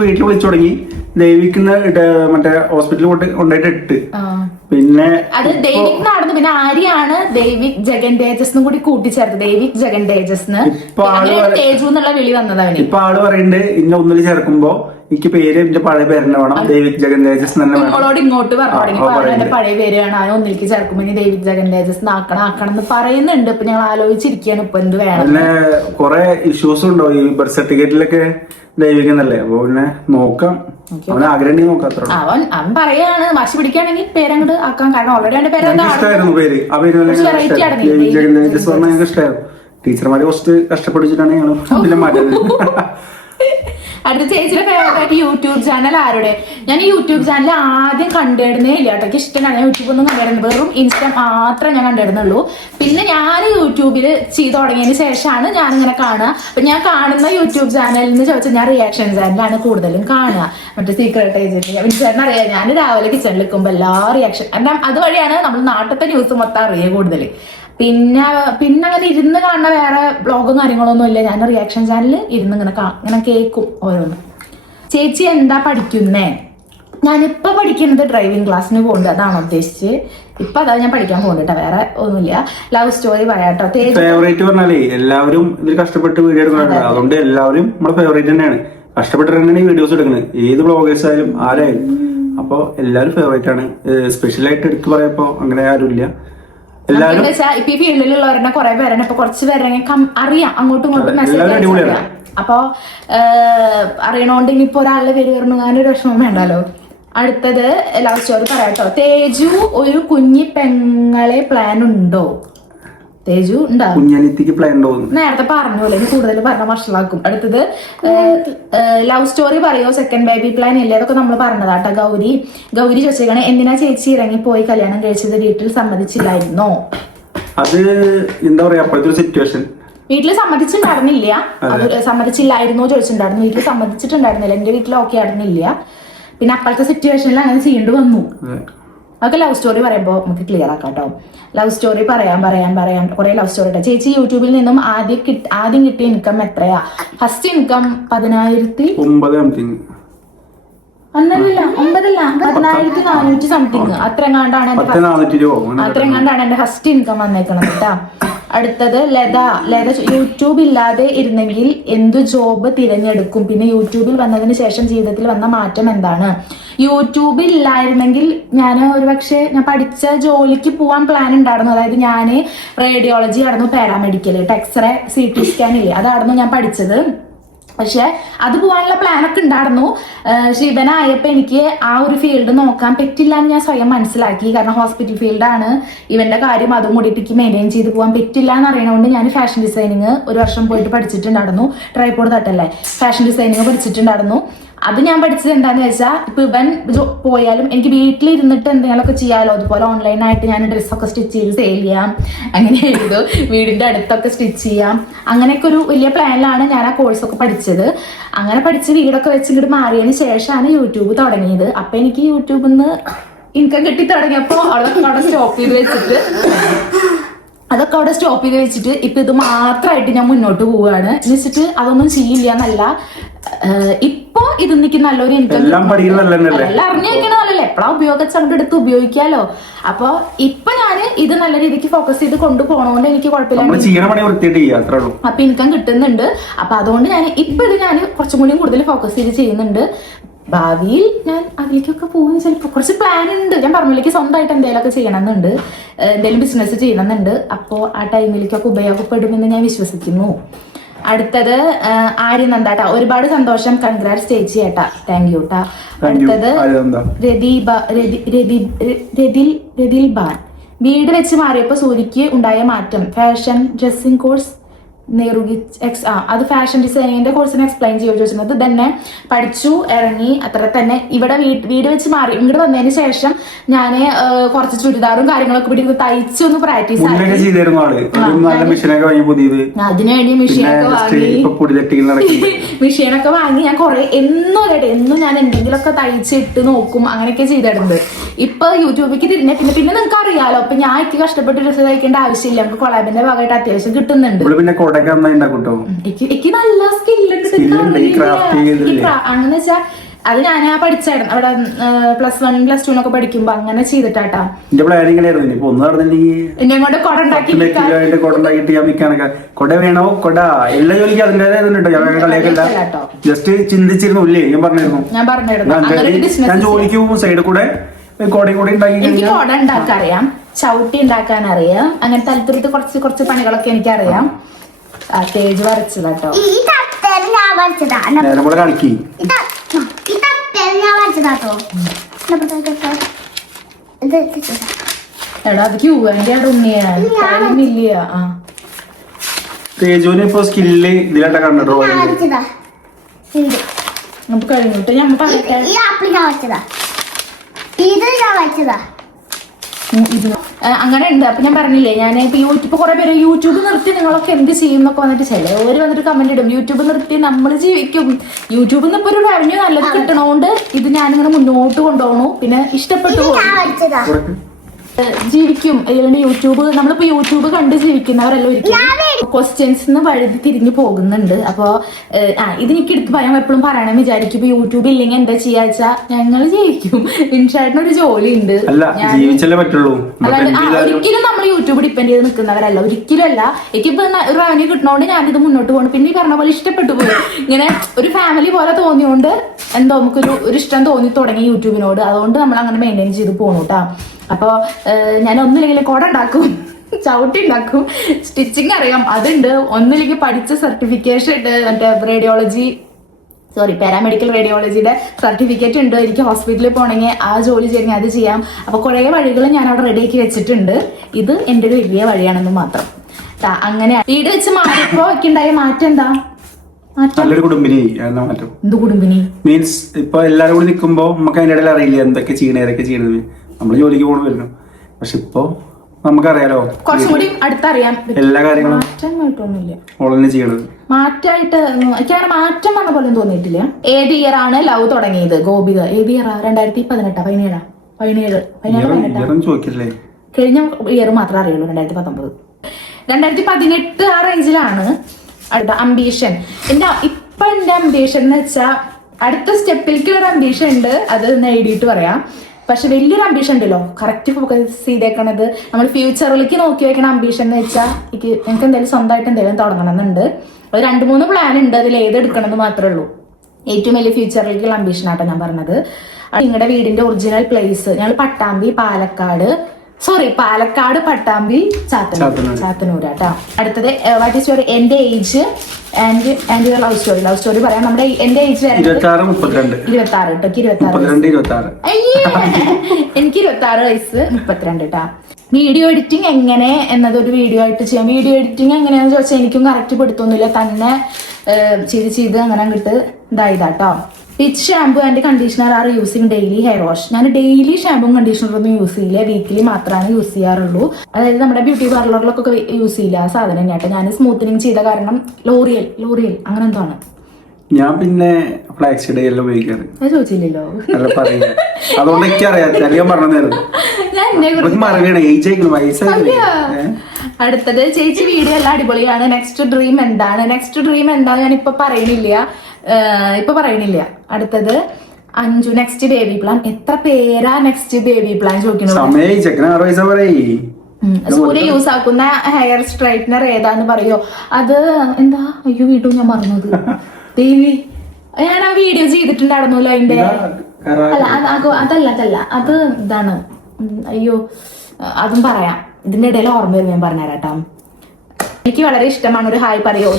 വീട്ടിൽ വിളിച്ചു തുടങ്ങി. ദൈവിക്കുന്ന മറ്റേ ഹോസ്പിറ്റലിൽ കൊണ്ടായിട്ട് ഇട്ട്. പിന്നെ അത് ദൈവിക് നടന്നു. പിന്നെ ആര്യാണ് ദൈവിക് ജഗൻ തേജസ് കൂടി കൂട്ടിച്ചേർത്ത്, ദൈവിക് ജഗൻ തേജസ് തേജു എന്നുള്ള വിളി വന്നതാണ്. ഇപ്പൊ ആള് പറയുന്നുണ്ട് ഇന്ന ഒന്നിൽ ചേർക്കുമ്പോ എനിക്ക് പേര് എന്റെ പഴയ പേരെന്നെ വേണം, ദൈവിക് ജഗൻ തേജസ് തന്നെ വേണം. നമ്മളോട് ഇങ്ങോട്ട് പറഞ്ഞു എന്റെ പഴയ പേര് വേണം, അതിന് ഒന്നിലേക്ക് ചേർക്കുമ്പോ ഇനി ദൈവിക് ജഗൻ തേജസ് ആക്കണം എന്ന് പറയുന്നുണ്ട്. ഇപ്പൊ ഞങ്ങൾ ആലോചിച്ചിരിക്കുകയാണ് ഇപ്പൊ എന്ത് വേണം. പിന്നെ കുറെ ഇഷ്യൂസ് ഉണ്ടോ ഈ ബർത്ത് സർട്ടിഫിക്കറ്റിലൊക്കെ ദൈവികന്നല്ലേ. അപ്പൊ പിന്നെ നോക്കാം, അവന് ആഗ്രഹം നോക്കാം. അവൻ പറയാണ് വാശി പിടിക്കുകയാണെങ്കിൽ പേരങ്ങോട്ട് ആക്കാൻ. കാരണം ഓൾറെഡി അവന്റെ പേര് ഇഷ്ടമായിരുന്നു പേര്. ആ പേര് ജഗൻ തേജസ് പറഞ്ഞാൽ ഞങ്ങൾക്ക് ഇഷ്ടമായിരുന്നു. ടീച്ചർമാരെ കുറച്ച് കഷ്ടപ്പെടിച്ചിട്ടാണ് ഞങ്ങൾ പിന്നെ മാറ്റുന്നത്. അടുത്ത ചേച്ചിയുടെ ഫേവറേറ്റ് യൂട്യൂബ് ചാനൽ ആരുടെ? ഞാൻ ഈ യൂട്യൂബ് ചാനൽ ആദ്യം കണ്ടിരുന്നേ ഇല്ല കേട്ടോ, എനിക്ക് ഇഷ്ടമാണ്. ഞാൻ യൂട്യൂബ് ഒന്നും കണ്ടിരുന്നത്, വെറും ഇൻസ്റ്റ മാത്രമേ ഞാൻ കണ്ടിരുന്നുള്ളൂ. പിന്നെ ഞാൻ യൂട്യൂബിൽ ചെയ്ത് തുടങ്ങിയതിന് ശേഷമാണ് ഞാനിങ്ങനെ കാണുക. അപ്പൊ ഞാൻ കാണുന്ന യൂട്യൂബ് ചാനലിൽ നിന്ന് ചോദിച്ചാൽ ഞാൻ റിയാക്ഷൻ ചാനലാണ് കൂടുതലും കാണുക. മറ്റേ സീക്രട്ട് ഏജന്റ് അറിയാം, ഞാൻ രാവിലെ കിച്ചണിൽ നിൽക്കുമ്പോൾ എല്ലാ റിയാക്ഷൻ, എന്നാൽ അതുവഴിയാണ് നമ്മൾ നാട്ടിലത്തെ ന്യൂസ് മൊത്തം അറിയുക കൂടുതൽ. പിന്നെ അങ്ങനെ ഇരുന്ന് കാണുന്ന വേറെ ബ്ലോഗും കാര്യങ്ങളൊന്നും ഇല്ല. ഞാൻ റിയാക്ഷൻ ചാനലിൽ ഇരുന്ന് ഇങ്ങനെ കേൾക്കും ഓരോന്ന്. ചേച്ചി എന്താ പഠിക്കുന്നേ? ഞാനിപ്പോ പഠിക്കുന്നത് ഡ്രൈവിംഗ് ക്ലാസ്സിന് പോകുന്നുണ്ട്, അതാണ് ഉദ്ദേശിച്ച്. ഇപ്പൊ അതാ ഞാൻ പഠിക്കാൻ പോകുന്നുണ്ട് കേട്ടോ, വേറെ ഒന്നുമില്ല. ലവ് സ്റ്റോറി പറയാട്ടോ. ഫേവറേറ്റ് പറഞ്ഞാലേ എല്ലാവരും ഇതിൽ കഷ്ടപ്പെട്ട് വീഡിയോ എടുക്കുന്നുണ്ട്, അതുകൊണ്ട് എല്ലാവരും നമ്മുടെ ഫേവറേറ്റ് തന്നെയാണ്. കഷ്ടപ്പെട്ടിട്ട് തന്നെയാണ് ഈ വീഡിയോസ് എടുക്കുന്നത്, ഏത് ബ്ലോഗേഴ്സ് ആയാലും ആരായാലും. അപ്പൊ എല്ലാവരും ഫേവറേറ്റ് ആണ്. സ്പെഷ്യൽ ആയിട്ട് എടുത്ത് പറയപ്പോ അങ്ങനെ ആരും ഇല്ല. എല്ലാവരും ഇപ്പൊ ഈ ഫീൽഡിലുള്ളവരെ കുറെ പേരെ ഇപ്പൊ കുറച്ച് പേരെ അറിയാം, അങ്ങോട്ടും ഇങ്ങോട്ടും മെസ്സേജ് അറിയാം. അപ്പൊ അറിയണോണ്ട് ഇനിയിപ്പോ ഒരാളുടെ പേര് പറഞ്ഞു ഞാനൊരു വിഷമം വേണ്ടല്ലോ. അടുത്തത് ലവ് സ്റ്റോറി പറയാട്ടോ. തേജു ഒരു കുഞ്ഞി പെങ്ങളെ പ്ലാൻ ഉണ്ടോ? തേജു ഉണ്ടാവും, കുഞ്ഞനിത്തിക്ക് പ്ലാൻ ഉണ്ടോ? നേരത്തെ പറഞ്ഞോളൂ, ഇനി കൂടുതൽ പറഞ്ഞ വഷളാക്കും. അടുത്തത് ലവ് സ്റ്റോറി പറയോ, സെക്കൻഡ് ബേബി പ്ലാൻ ഇല്ലേ? അതൊക്കെ നമ്മൾ പറഞ്ഞതാട്ടോ. ഗൗരി ചോദിച്ചേക്കാണ്, എന്തിനാ ചേച്ചി ഇറങ്ങി പോയി കല്യാണം കഴിച്ചത്, വീട്ടിൽ സമ്മതിച്ചില്ലായിരുന്നോ? അത് എന്താ പറയാ, അപ്പോഴത്തെ ഒരു സിറ്റുവേഷൻ. വീട്ടിൽ സമ്മതിച്ചിട്ടുണ്ടായിരുന്നില്ല, അത് സമ്മതിച്ചില്ലായിരുന്നോ ചോദിച്ചിട്ടുണ്ടായിരുന്നു. വീട്ടിൽ സമ്മതിച്ചിട്ടുണ്ടായിരുന്നില്ല, എന്റെ വീട്ടിൽ ഓക്കെ ആയിരുന്നില്ല. പിന്നെ അപ്പോഴത്തെ സിറ്റുവേഷനിൽ അങ്ങനെ ചെയ്യേണ്ടി വന്നു. അതൊക്കെ ലവ് സ്റ്റോറി പറയുമ്പോൾ നമുക്ക് ക്ലിയർ ആക്കാം കേട്ടോ. ലവ് സ്റ്റോറി പറയാം കുറെ ലവ് സ്റ്റോറി ഇട്ടാ. ചേച്ചി യൂട്യൂബിൽ നിന്നും ആദ്യം കിട്ടിയ ഇൻകം എത്രയാ? ഫസ്റ്റ് ഇൻകം 10,900 1400 സംതിങ് അത്രങ്ങാണ്ടാണ് എന്റെ ഫസ്റ്റ് ഇൻകം വന്നേക്കണത് കേട്ടാ. അടുത്തത് ലത യൂട്യൂബ് ഇല്ലാതെ ഇരുന്നെങ്കിൽ എന്തു ജോബ് തിരഞ്ഞെടുക്കും? പിന്നെ യൂട്യൂബിൽ വന്നതിന് ശേഷം ജീവിതത്തിൽ വന്ന മാറ്റം എന്താണ്? യൂട്യൂബിൽ ഇല്ലായിരുന്നെങ്കിൽ ഞാൻ ഒരുപക്ഷെ ഞാൻ പഠിച്ച ജോലിക്ക് പോവാൻ പ്ലാൻ ഉണ്ടായിരുന്നു. അതായത് ഞാൻ റേഡിയോളജി ആയിരുന്നു, പാരാമെഡിക്കൽ, ടെക്സ്റേ, CT സ്കാൻ ഇല്ലേ, അതായിരുന്നു ഞാൻ പഠിച്ചത്. പക്ഷെ അത് പോകാനുള്ള പ്ലാനൊക്കെ ഉണ്ടായിരുന്നു. ശിവനായപ്പോ എനിക്ക് ആ ഒരു ഫീൽഡ് നോക്കാൻ പറ്റില്ല എന്ന് ഞാൻ സ്വയം മനസ്സിലാക്കി. കാരണം ഹോസ്പിറ്റൽ ഫീൽഡാണ്, ഇവന്റെ കാര്യം അതും കൂടി എനിക്ക് മെയിൻറ്റെയിൻ ചെയ്ത് പോകാൻ പറ്റില്ല എന്ന് അറിയണോണ്ട് ഞാൻ ഫാഷൻ ഡിസൈനിങ് ഒരു വർഷം പോയിട്ട് പഠിച്ചിട്ടുണ്ടായിരുന്നു. ട്രൈപോഡ് തട്ടല്ലേ, ഫാഷൻ ഡിസൈനിങ് പഠിച്ചിട്ടുണ്ടായിരുന്നു. അത് ഞാൻ പഠിച്ചത് എന്താന്ന് വെച്ചാൽ, ഇപ്പൊ ഇവൻ പോയാലും എനിക്ക് വീട്ടിലിരുന്നിട്ട് എന്തെങ്കിലുമൊക്കെ ചെയ്യാലോ. അതുപോലെ ഓൺലൈനായിട്ട് ഞാൻ ഡ്രസ്സൊക്കെ സ്റ്റിച്ച് ചെയ്ത് സെയിൽ ചെയ്യാം, അങ്ങനെ എഴുതും, വീടിന്റെ അടുത്തൊക്കെ സ്റ്റിച്ച് ചെയ്യാം. അങ്ങനെയൊക്കെ ഒരു വലിയ പ്ലാനിലാണ് ഞാൻ ആ കോഴ്സൊക്കെ പഠിച്ചത്. അങ്ങനെ പഠിച്ച് വീടൊക്കെ വെച്ച് ഇങ്ങോട്ട് മാറിയതിന് ശേഷമാണ് യൂട്യൂബ് തുടങ്ങിയത്. അപ്പൊ എനിക്ക് യൂട്യൂബിൽ നിന്ന് ഇൻകം കിട്ടി തുടങ്ങിയപ്പോ അവിടെ സ്റ്റോപ്പ് ചെയ്ത് വെച്ചിട്ട് ഇപ്പൊ ഇത് മാത്രമായിട്ട് ഞാൻ മുന്നോട്ട് പോവുകയാണ്. എന്ന് വെച്ചിട്ട് അതൊന്നും ചെയ്യില്ല എന്നല്ല, ഇപ്പൊ ഇത് എനിക്ക് നല്ലൊരു ഇൻകം എല്ലാം അറിഞ്ഞേക്കണതല്ലേ, എപ്പോഴാ ഉപയോഗിച്ചങ്ങോട്ട് എടുത്ത് ഉപയോഗിക്കാലോ. അപ്പൊ ഇപ്പൊ ഞാൻ ഇത് നല്ല രീതിക്ക് ഫോക്കസ് ചെയ്ത് കൊണ്ടുപോകണോണ്ട് എനിക്ക് കുഴപ്പമില്ല, അപ്പൊ ഇൻകം കിട്ടുന്നുണ്ട്. അപ്പൊ അതുകൊണ്ട് ഇപ്പൊ ഇത് ഞാൻ കുറച്ചും കൂടി കൂടുതൽ ഫോക്കസ് ചെയ്ത് ചെയ്യുന്നുണ്ട്. ഭാവിയിൽ ഞാൻ അതിലേക്കൊക്കെ പോകുന്ന ചിലപ്പോൾ കുറച്ച് പ്ലാൻ ഉണ്ട്. ഞാൻ പറഞ്ഞിലേക്ക് സ്വന്തമായിട്ട് എന്തെങ്കിലുമൊക്കെ ചെയ്യണമെന്നുണ്ട്, എന്തെങ്കിലും ബിസിനസ് ചെയ്യണമെന്നുണ്ട്. അപ്പോൾ ആ ടൈമിലേക്കൊക്കെ ഉപയോഗപ്പെടുമെന്ന് ഞാൻ വിശ്വസിക്കുന്നു. അടുത്തത് ആര്യനന്ദാട്ടാ, ഒരുപാട് സന്തോഷം, കൺഗ്രാറ്റ്സ് ചേച്ചി ഏട്ടാ, താങ്ക് യു ട്ടാ. അടുത്തത് രതിൽ ബാൻ, വീട് വെച്ച് മാറിയപ്പോൾ സൂര്യക്ക് ഉണ്ടായ മാറ്റം, ഫാഷൻ ഡ്രസ്സിംഗ് കോഴ്സ് അത് ഫാഷൻ ഡിസൈനിങ്ങിന്റെ കോഴ്സിനെ എക്സ്പ്ലെയിൻ ചെയ്യുക ചോദിച്ചത് തന്നെ പഠിച്ചു ഇറങ്ങി അത്ര തന്നെ. ഇവിടെ വീട് വെച്ച് മാറി ഇങ്ങോട്ട് വന്നതിന് ശേഷം ഞാൻ കുറച്ച് ചുരിദാറും കാര്യങ്ങളൊക്കെ പിടിച്ച് തയ്ച്ചൊന്ന് പ്രാക്ടീസ് അതിനുവേണ്ടി മെഷീനൊക്കെ വാങ്ങി ഞാൻ കുറെ എന്നും ഞാൻ എന്തെങ്കിലുമൊക്കെ തയ്ച്ചിട്ട് നോക്കും, അങ്ങനെയൊക്കെ ചെയ്തിടുന്നത്. ഇപ്പൊ യൂട്യൂബിലേക്ക് തിരിഞ്ഞ പിന്നെ നിങ്ങൾക്ക് അറിയാലോ, ഇപ്പൊ ഞാൻ എനിക്ക് കഷ്ടപ്പെട്ട് ഡ്രസ്സ് തയ്ക്കേണ്ട ആവശ്യമില്ല, നമുക്ക് കൊളാബിന്റെ ഭാഗമായിട്ട് അത്യാവശ്യം കിട്ടുന്നുണ്ട്. എനിക്ക് നല്ല സ്കില്ലുണ്ട് അങ്ങനെ വെച്ചാൽ അത് ഞാൻ പഠിച്ചായിരുന്നു അവിടെ +1 +2 ഒക്കെ പഠിക്കുമ്പോ അങ്ങനെ ചെയ്തിട്ടാട്ടാ. എന്നെ കൊണ്ട് കൊട ഉണ്ടാക്കി ഞാൻ എനിക്ക് കൊട ഉണ്ടാക്കാൻ അറിയാം, ചവിട്ടി ഉണ്ടാക്കാൻ അറിയാം, അങ്ങനെ തലത്തിലത്ത് കുറച്ച് പണികളൊക്കെ എനിക്കറിയാം. തേജ് വരച്ചതാട്ടോ. എടാ അത് ക്യൂവിന്റെ ഉണ്ണിയ തേജുവിന് ഇപ്പൊ സ്കില്ല് ഇതിലായിട്ട് കണ്ടോ നമുക്ക് കഴിഞ്ഞിട്ട് ഞാൻ അങ്ങനെ ഉണ്ട്. അപ്പൊ ഞാൻ പറഞ്ഞില്ലേ, ഞാൻ ഇപ്പൊ കുറെ പേര് യൂട്യൂബ് നിർത്തി നിങ്ങളൊക്കെ എന്ത് ചെയ്യും എന്നൊക്കെ വന്നിട്ട് ചിലവര് വന്നിട്ട് കമന്റ് ഇടും, യൂട്യൂബ് നിർത്തി നമ്മൾ ജീവിക്കും. യൂട്യൂബിൽ നിന്ന് ഇപ്പൊ ഒരു റവന്യൂ നല്ലത് കിട്ടണോണ്ട് ഇത് ഞാനിങ്ങനെ മുന്നോട്ട് കൊണ്ടുപോകണു. പിന്നെ ഇഷ്ടപ്പെട്ടു പോകും. ജീവിക്കും. അല്ലെങ്കിൽ യൂട്യൂബ്, നമ്മളിപ്പോ യൂട്യൂബ് കണ്ട് ജീവിക്കുന്നവരെല്ലാം ഒരിക്കലും ക്വസ്റ്റ്യൻസ് വഴുതി തിരിഞ്ഞു പോകുന്നുണ്ട്. അപ്പോ ഇത് എനിക്ക് എടുത്ത് പറയാൻ എപ്പോഴും പറയണമെന്ന് വിചാരിക്കും. ഇപ്പൊ യൂട്യൂബ് ഇല്ലെങ്കിൽ എന്താ ചെയ്യാച്ചാ ഞങ്ങൾ ജീവിക്കും. ഇൻഷാട്ടിനൊരു ജോലി ഉണ്ട്. ജീവിച്ചല്ലേ പറ്റുള്ളൂ. ഒരിക്കലും നമ്മൾ യൂട്യൂബ് ഡിപ്പെൻഡ് ചെയ്ത് നിൽക്കുന്നവരല്ല, ഒരിക്കലും അല്ല. എനിക്കിപ്പോ ഒരു റവന്യൂ കിട്ടണോണ്ട് ഞാനിത് മുന്നോട്ട് പോകണം. പിന്നെ ഈ പറഞ്ഞ പോലെ ഇഷ്ടപ്പെട്ടു പോയി, ഇങ്ങനെ ഒരു ഫാമിലി പോലെ തോന്നിയോണ്ട് എന്തോ നമുക്കൊരു ഇഷ്ടം തോന്നി തുടങ്ങി യൂട്യൂബിനോട്. അതുകൊണ്ട് നമ്മൾ അങ്ങനെ മെയിൻറ്റെയിൻ ചെയ്ത് പോകണം കേട്ടോ. അപ്പോൾ ഞാൻ ഒന്നില്ലെങ്കിൽ കുട ഉണ്ടാക്കും, ചവിട്ടി ഉണ്ടാക്കും, സ്റ്റിച്ചിങ് അറിയാം അതുണ്ട്, ഒന്നില്ലെങ്കിൽ പഠിച്ച സർട്ടിഫിക്കേഷൻ ഉണ്ട്, മറ്റേ പാരാമെഡിക്കൽ റേഡിയോളജിയുടെ സർട്ടിഫിക്കറ്റ് ഉണ്ട്. എനിക്ക് ഹോസ്പിറ്റലിൽ പോകണമെങ്കിൽ ആ ജോലി ചെയ്യണമെങ്കിൽ അത് ചെയ്യാം. അപ്പോൾ കുറേ വഴികൾ ഞാൻ അവിടെ റെഡിയാക്കി വെച്ചിട്ടുണ്ട്. ഇത് എൻ്റെ ഒരു വലിയ വഴിയാണെന്ന് മാത്രം. അങ്ങനെ വീട് വെച്ച് മാറിയപ്പോ ഒക്കെ ഉണ്ടായ മാറ്റം എന്താ? നല്ലൊരു കുടുംബിനി മാറ്റം. എന്ത് കുടുംബിനി മീൻസ് ഇപ്പൊ എല്ലാരും കൂടി നിൽക്കുമ്പോ നമുക്ക് അതിന്റെ ഇടയിൽ അറിയില്ല എന്തൊക്കെ ചെയ്യണേ ഏതൊക്കെ ചെയ്യണത്. നമ്മള് ജോലിക്ക് പോകണം വരുന്നു. പക്ഷെ ഇപ്പൊ നമുക്കറിയാലോ, കുറച്ചും കൂടി അടുത്തറിയാം എല്ലാ കാര്യങ്ങളും ഓളന്നെ ചെയ്യണത്. മാറ്റായിട്ട് എനിക്കങ്ങനെ മാറ്റം വന്ന പോലെ തോന്നിയിട്ടില്ല. ഏത് ഇയർ ആണ് ലവ് തുടങ്ങിയത്? ഗോപിക ഏത് ഇയറാ? 2018 17 ചോദിക്കില്ലേ? കഴിഞ്ഞ ഇയർ മാത്രമേ അറിയുള്ളൂ. 2018 ആ റേഞ്ചിലാണ്. അടുത്ത അംബീഷൻ, എന്റെ അംബീഷൻ എന്ന് വെച്ചാൽ അടുത്ത സ്റ്റെപ്പിലേക്ക് ഒരു അംബീഷൻ ഉണ്ട്. അത് നേടിയിട്ട് പറയാം. പക്ഷെ വലിയൊരു അംബീഷൻ ഉണ്ടല്ലോ, കറക്റ്റ് ഫോക്കസ് ചെയ്തേക്കണത് നമ്മൾ ഫ്യൂച്ചറിലേക്ക് നോക്കി വെക്കണ അംബീഷൻ എന്ന് വെച്ചാൽ എനിക്ക് എന്തായാലും സ്വന്തമായിട്ട് എന്തെങ്കിലും തുടങ്ങണം എന്നുണ്ട്. ഒരു 2-3 പ്ലാൻ ഉണ്ട്. അതിൽ ഏതെടുക്കണം എന്ന് മാത്രമേ ഉള്ളൂ. ഏറ്റവും വലിയ ഫ്യൂച്ചറിലേക്കുള്ള അംബീഷൻ ആട്ടോ ഞാൻ പറഞ്ഞത്. നിങ്ങളുടെ വീടിന്റെ ഒറിജിനൽ പ്ലേസ് ഞങ്ങൾ പാലക്കാട് പട്ടാമ്പി ചാത്തന്നൂരാട്ടോ. അടുത്തത് വാട്ട് ഈസ് യുവർ എന്റെ age and your love story പറയാം. നമ്മുടെ എന്റെ ഏജ് 26 എനിക്ക് 26 വയസ്സ് 32 ട്ടാ. വീഡിയോ എഡിറ്റിംഗ് എങ്ങനെ എന്നതൊരു വീഡിയോ ആയിട്ട് ചെയ്യാം. വീഡിയോ എഡിറ്റിംഗ് എങ്ങനെയാന്ന് ചോദിച്ചാൽ എനിക്കും കറക്റ്റ് പെടുത്തൊന്നുമില്ല. തന്നെ ചെയ്ത് അങ്ങനെ അങ്ങോട്ട് ഇതായിട്ടോ. Which shampoo and conditioner are using daily hair wash? ഞാൻ ഡെയിലി ഷാമ്പും കണ്ടീഷണറൊന്നും യൂസ് ചെയ്യില്ല, വീക്കിലി മാത്രമാണ് യൂസ് ചെയ്യാറുള്ളൂ. അതായത് നമ്മുടെ ബ്യൂട്ടി പാർലറിലൊക്കെ യൂസ് ചെയ്യില്ല ആ സാധനം തന്നെയാട്ടോ. ഞാൻ സ്മൂത്തനിങ് ചെയ്ത കാരണം ലോറിയൽ അങ്ങനെ എന്തോ ആണ്. ഞാൻ പിന്നെ ഫ്ലാക്സീഡ് എല്ലാം ഉപയോഗിക്കാറ്. അത് ചോദിച്ചില്ലല്ലോ, അതുകൊണ്ട് എനിക്ക് അറിയാം. അടുത്തത് ചേച്ചി വീഡിയോ എല്ലാം അടിപൊളിയാണ്. നെക്സ്റ്റ് ഡ്രീം എന്താണ് ഞാൻ ഇപ്പൊ പറയണില്ല. അടുത്തത് അഞ്ചു നെക്സ്റ്റ് ബേബി പ്ലാൻ. എത്ര പേരാ നെക്സ്റ്റ് ബേബി പ്ലാൻ ചോദിക്കുന്നത്? സൂര്യ യൂസ് ആക്കുന്ന ഹെയർ സ്ട്രൈറ്റ്നർ ഏതാന്ന് പറയോ? അത് എന്താ? അയ്യോ വീണ്ടും ഞാൻ മറന്നത്. ദേവി, ഞാൻ ആ വീഡിയോ ചെയ്തിട്ടുണ്ടായിരുന്നല്ലോ അതിന്റെ. അതല്ല അത് ഇതാണ്. അയ്യോ അതും പറയാം, ഇതിന്റെ ഇടയിൽ ഓർമ്മ വരും, ഞാൻ പറഞ്ഞുതരാട്ടോ. എനിക്ക് വളരെ ഇഷ്ടമാണ്. ഒരു ഹായ് പറയോ?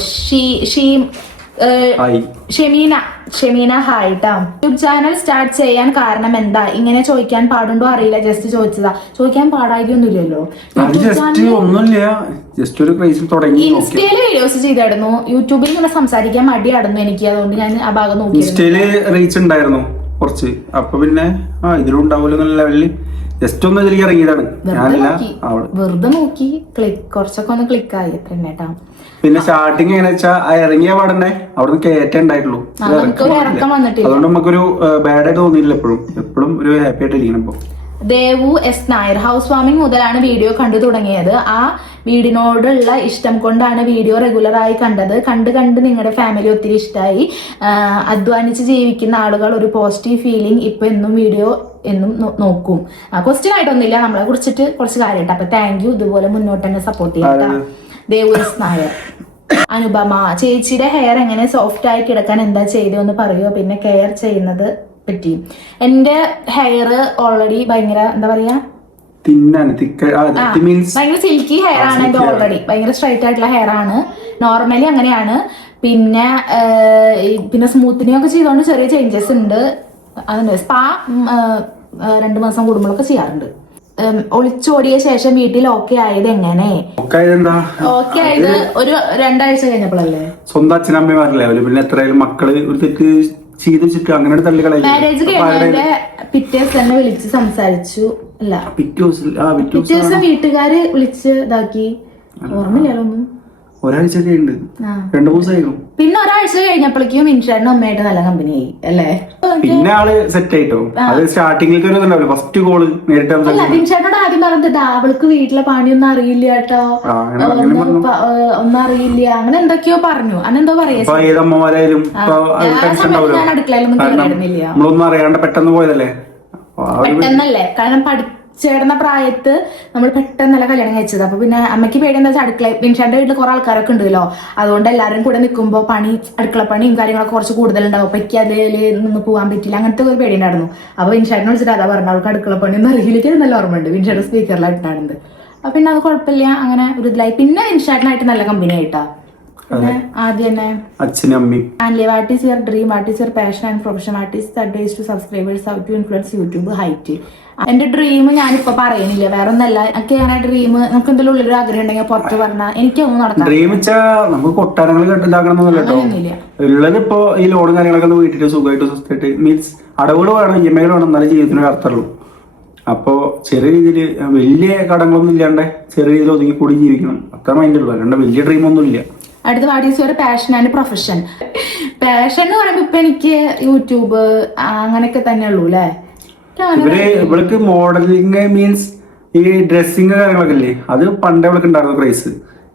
ഷെമീന ഹായ് ട്ടാ. യൂട്യൂബ് ചാനൽ സ്റ്റാർട്ട് ചെയ്യാൻ കാരണം എന്താ? ഇങ്ങനെ ചോദിക്കാൻ പാടുണ്ടോ അറിയില്ല, ജസ്റ്റ് ചോദിച്ചതാ. ചോദിക്കാൻ പാടായിക്കൊന്നുമില്ലല്ലോ. ഇൻസ്റ്റയില് വീഡിയോസ് ചെയ്തായിരുന്നു. യൂട്യൂബിൽ ഇങ്ങനെ സംസാരിക്കാൻ മടിയായിരുന്നു എനിക്ക്. അതുകൊണ്ട് ഞാൻ ആ ഭാഗം നോക്കി. ഇൻസ്റ്റയില് റീച്ച് ഉണ്ടായിരുന്നു കുറച്ച്. അപ്പൊ പിന്നെ ഇതിലുണ്ടാവൂല്ലോ എന്നുള്ള ലെവലില് ജസ്റ്റ് ഒന്ന് ഇതിലേക്ക് ഇറങ്ങിയതാണ്. വെറുതെ നോക്കി കുറച്ചൊക്കെ ഒന്ന് ക്ലിക്കായി എത്ര കേട്ടാ. പിന്നെ സ്റ്റാർട്ടിങ് എങ്ങനെ വെച്ചാ ഇറങ്ങിയ പാടന്നെ അവിടുന്ന് കയറ്റേ ഉണ്ടായിട്ടുള്ളൂ. അതുകൊണ്ട് നമുക്കൊരു ബാഡ് ആയിട്ട് തോന്നിയില്ല. എപ്പോഴും ഒരു ഹാപ്പി ആയിട്ട് ഇരിക്കണം. ഇപ്പൊ Devu S Nair, house warming മുതലാണ് വീഡിയോ കണ്ടു തുടങ്ങിയത്. ആ വീടിനോടുള്ള ഇഷ്ടം കൊണ്ടാണ് വീഡിയോ റെഗുലറായി കണ്ടത്. കണ്ട് നിങ്ങളുടെ ഫാമിലി ഒത്തിരി ഇഷ്ടമായി. അധ്വാനിച്ച് ജീവിക്കുന്ന ആളുകൾ ഒരു പോസിറ്റീവ് ഫീലിംഗ്. ഇപ്പൊ എന്നും നോക്കും. ക്വസ്റ്റ്യൻ ആയിട്ടൊന്നുമില്ല, നമ്മളെ കുറിച്ചിട്ട് കുറച്ച് കാര്യമായിട്ട്. അപ്പൊ താങ്ക് യു. ഇതുപോലെ മുന്നോട്ട് തന്നെ സപ്പോർട്ട് ചെയ്യാം. ദേവു എസ് നായർ. അനുപമ, ചേച്ചിയുടെ ഹെയർ എങ്ങനെ സോഫ്റ്റ് ആയി കിടക്കാൻ എന്താ ചെയ്തതെന്ന് പറയുമോ? പിന്നെ കെയർ ചെയ്യുന്നത് പറ്റി. എന്റെ ഹെയർ ഓൾറെഡി ഭയങ്കര എന്താ പറയാ, ഭയങ്കര സിൽക്കി ഹെയർ ആണ് എന്റെ. ഓൾറെഡി ഭയങ്കര സ്ട്രൈറ്റ് ആയിട്ടുള്ള ഹെയർ ആണ്. നോർമലി അങ്ങനെയാണ്. പിന്നെ സ്മൂത്തനിങ് ഒക്കെ ചെയ്തോണ്ട് ചെറിയ ചേഞ്ചസ് ഉണ്ട്. അതിന് സ്പാ 2 മാസം കൂടുമ്പോഴൊക്കെ ചെയ്യാറുണ്ട്. ഒളിച്ചോടിയ ശേഷം വീട്ടിൽ ഓക്കെ ആയത് എങ്ങനെ? ഓക്കെ ആയത് ഒരു 2 ആഴ്ച കഴിഞ്ഞപ്പോഴല്ലേ. സ്വന്തം അച്ഛനമ്മമാരല്ലേ, പിന്നെ എത്രയായാലും മക്കള് ഒരു തെറ്റ് ചെയ്തിട്ട് അങ്ങനെ മാരേജ് കഴിഞ്ഞതിന്റെ പിറ്റേ ദിവസം തന്നെ വിളിച്ച് സംസാരിച്ചു. അല്ല, പിറ്റേ ദിവസം വീട്ടുകാര് വിളിച്ച് ഇതാക്കി. ഓർമ്മയില്ലല്ലോ ഒന്നും. ഒരാഴ്ചയൊക്കെ ഉണ്ട്, ആ. 2-3 ദിവസമായിരുന്നു. പിന്നെ ഒരാഴ്ച കഴിഞ്ഞപ്പോഴേക്കും ഇൻഷാന്റെ അമ്മയായിട്ട് നല്ല കമ്പനിയായി അല്ലേ? പിന്നെ ആള് സെറ്റ് ആയിട്ടോ. അത് സ്റ്റാർട്ടിങ്ങിലേക്ക് ഒരു ഇതുണ്ടാവില്ല, ഫസ്റ്റ് കോള് നേരിട്ട് അല്ല, ഇൻഷാനോട് ആദ്യം പറഞ്ഞിട്ടാ അവൾക്ക് വീട്ടിലെ പണിയൊന്നും അറിയില്ല കേട്ടോ, ഒന്നും അറിയില്ല, അങ്ങനെ എന്തൊക്കെയോ പറഞ്ഞു. അന്നെന്തോ പറയാ, ഏതമ്മമാരായാലും ഞാൻ അടുക്കളയിലൊന്നും കയറിയിരുന്നില്ല. നമ്മളൊന്നും അറിയാണ്ട് പെട്ടെന്ന് പോയതല്ലേ. പെട്ടെന്നല്ലേ, കാരണം പഠിച്ചിടുന്ന പ്രായത്ത് നമ്മൾ പെട്ടെന്നല്ല കല്യാണം കഴിച്ചത്. അപ്പൊ പിന്നെ അമ്മയ്ക്ക് പേടി എന്താ വെച്ചാൽ അടുക്കള, വിൻഷാന്റെ വീട്ടിൽ കുറെ ആൾക്കാരൊക്കെ ഉണ്ടല്ലോ, അതുകൊണ്ട് എല്ലാവരും കൂടെ നിൽക്കുമ്പോൾ അടുക്കള പണിയും കാര്യങ്ങളൊക്കെ കുറച്ച് കൂടുതലുണ്ടാവും. അപ്പൊ എനിക്ക് അതിൽ നിന്ന് പോകാൻ പറ്റില്ല, അങ്ങനത്തെ ഒരു പേടി ഉണ്ടായിരുന്നു. അപ്പൊ വിൻഷാട്ടിനെ വിളിച്ചിട്ട് അതാ പറഞ്ഞ അവൾക്ക് അടുക്കള പണിയൊന്നും അറിയില്ലെങ്കിൽ നല്ല ഓർമ്മയുണ്ട്, വിൻഷാന്റെ സ്പീക്കറിലായിട്ടാണത്. അപ്പൊ പിന്നെ അത് കുഴപ്പമില്ല, അങ്ങനെ ഒരു ഇതിലായി. പിന്നെ വിൻഷാട്ടിനായിട്ട് നല്ല കമ്പനി ആയിട്ടാ. പിന്നെ ആദ്യം തന്നെ അച്ഛനും അമ്മയും what is your dream, what is your passion and profession, what is the advice to subscribers, how to influence YouTube, height. എന്റെ ഡ്രീം ഞാനിപ്പോ പറയുന്നില്ല, വേറെ ഒന്നല്ല. എനിക്ക് ഞാൻ ഡ്രീം, നമുക്ക് എന്തെങ്കിലും ഉള്ളൊരു ആഗ്രഹം ഉണ്ടെങ്കിൽ പുറത്ത് പറഞ്ഞാൽ എനിക്കൊന്നും നടക്കാം. ഡ്രീം വെച്ചാ നമുക്ക് കൊട്ടാരങ്ങൾ കെട്ടിണ്ടാക്കണമെന്നല്ല കേട്ടോ. ഉള്ളത് ഇപ്പൊ ഈ ലോണും കാര്യങ്ങളൊക്കെ ഒന്ന് വീട്ടിട്ട് സുഖമായിട്ട് സ്വസ്ഥമായിട്ട്, മീൻസ് അടവുകൾ വേണം, EMI വേണം, എന്നാലും ജീവിതത്തിന് അർത്ഥമുള്ളൂ. അപ്പോ ചെറിയ രീതിയിൽ വലിയ കടങ്ങളൊന്നും ഇല്ലാണ്ട് ചെറിയ രീതിയിൽ ഒതുങ്ങിക്കൂടി ജീവിക്കണം, അത്ര മൈൻഡ് ഉള്ളൂ. അല്ലാണ്ട് വലിയ ഡ്രീം ഒന്നും ഇല്ല. അടുത്ത what is your passion and profession. Passion എന്ന് പറയുമ്പോ ഇപ്പൊ എനിക്ക് യൂട്യൂബ് അങ്ങനെയൊക്കെ തന്നെ ഉള്ളൂ അല്ലേ. ഇവൾക്ക് മോഡലിംഗ് മീൻസ് ഈ ഡ്രസ്സിങ് കാര്യങ്ങളൊക്കെ ഇല്ലേ, അത് പണ്ട് ഇവൾക്ക് ഉണ്ടായിരുന്നു ക്രൈസ്.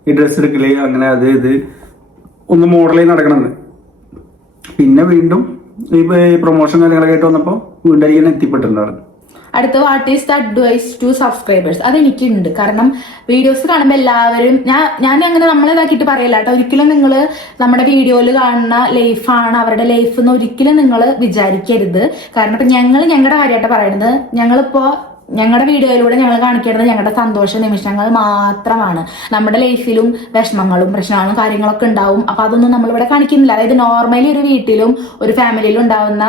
ഈ ഡ്രസ്സ് എടുക്കല് അങ്ങനെ അത് ഇത് ഒന്ന് മോഡലായി നടക്കണമെന്ന്. പിന്നെ വീണ്ടും ഈ പ്രൊമോഷൻ കാര്യങ്ങളൊക്കെ ആയിട്ട് വന്നപ്പോ വീണ്ടും എനിക്ക് എത്തിപ്പെട്ടിട്ടുണ്ടായിരുന്നു. അടുത്ത what is the advice to subscribers. അതെനിക്കുണ്ട്, കാരണം വീഡിയോസ് കാണുമ്പോൾ എല്ലാവരും ഞാൻ അങ്ങനെ നമ്മളിതാക്കിയിട്ട് പറയില്ല കേട്ടോ. ഒരിക്കലും നിങ്ങൾ നമ്മുടെ വീഡിയോയിൽ കാണുന്ന ലൈഫാണ് അവരുടെ ലൈഫ് എന്ന് ഒരിക്കലും നിങ്ങൾ വിചാരിക്കരുത്. കാരണം ഇപ്പൊ ഞങ്ങളുടെ കാര്യമായിട്ട് പറയുന്നത്, ഞങ്ങളിപ്പോ ഞങ്ങളുടെ വീഡിയോയിലൂടെ ഞങ്ങൾ കാണിക്കുന്നത് ഞങ്ങളുടെ സന്തോഷ നിമിഷങ്ങൾ മാത്രമാണ്. നമ്മുടെ ലൈഫിലും വിഷമങ്ങളും പ്രശ്നങ്ങളും കാര്യങ്ങളൊക്കെ ഉണ്ടാവും. അപ്പൊ അതൊന്നും നമ്മളിവിടെ കാണിക്കുന്നില്ല. അതായത് നോർമലി ഒരു വീട്ടിലും ഒരു ഫാമിലിയിലും ഉണ്ടാവുന്ന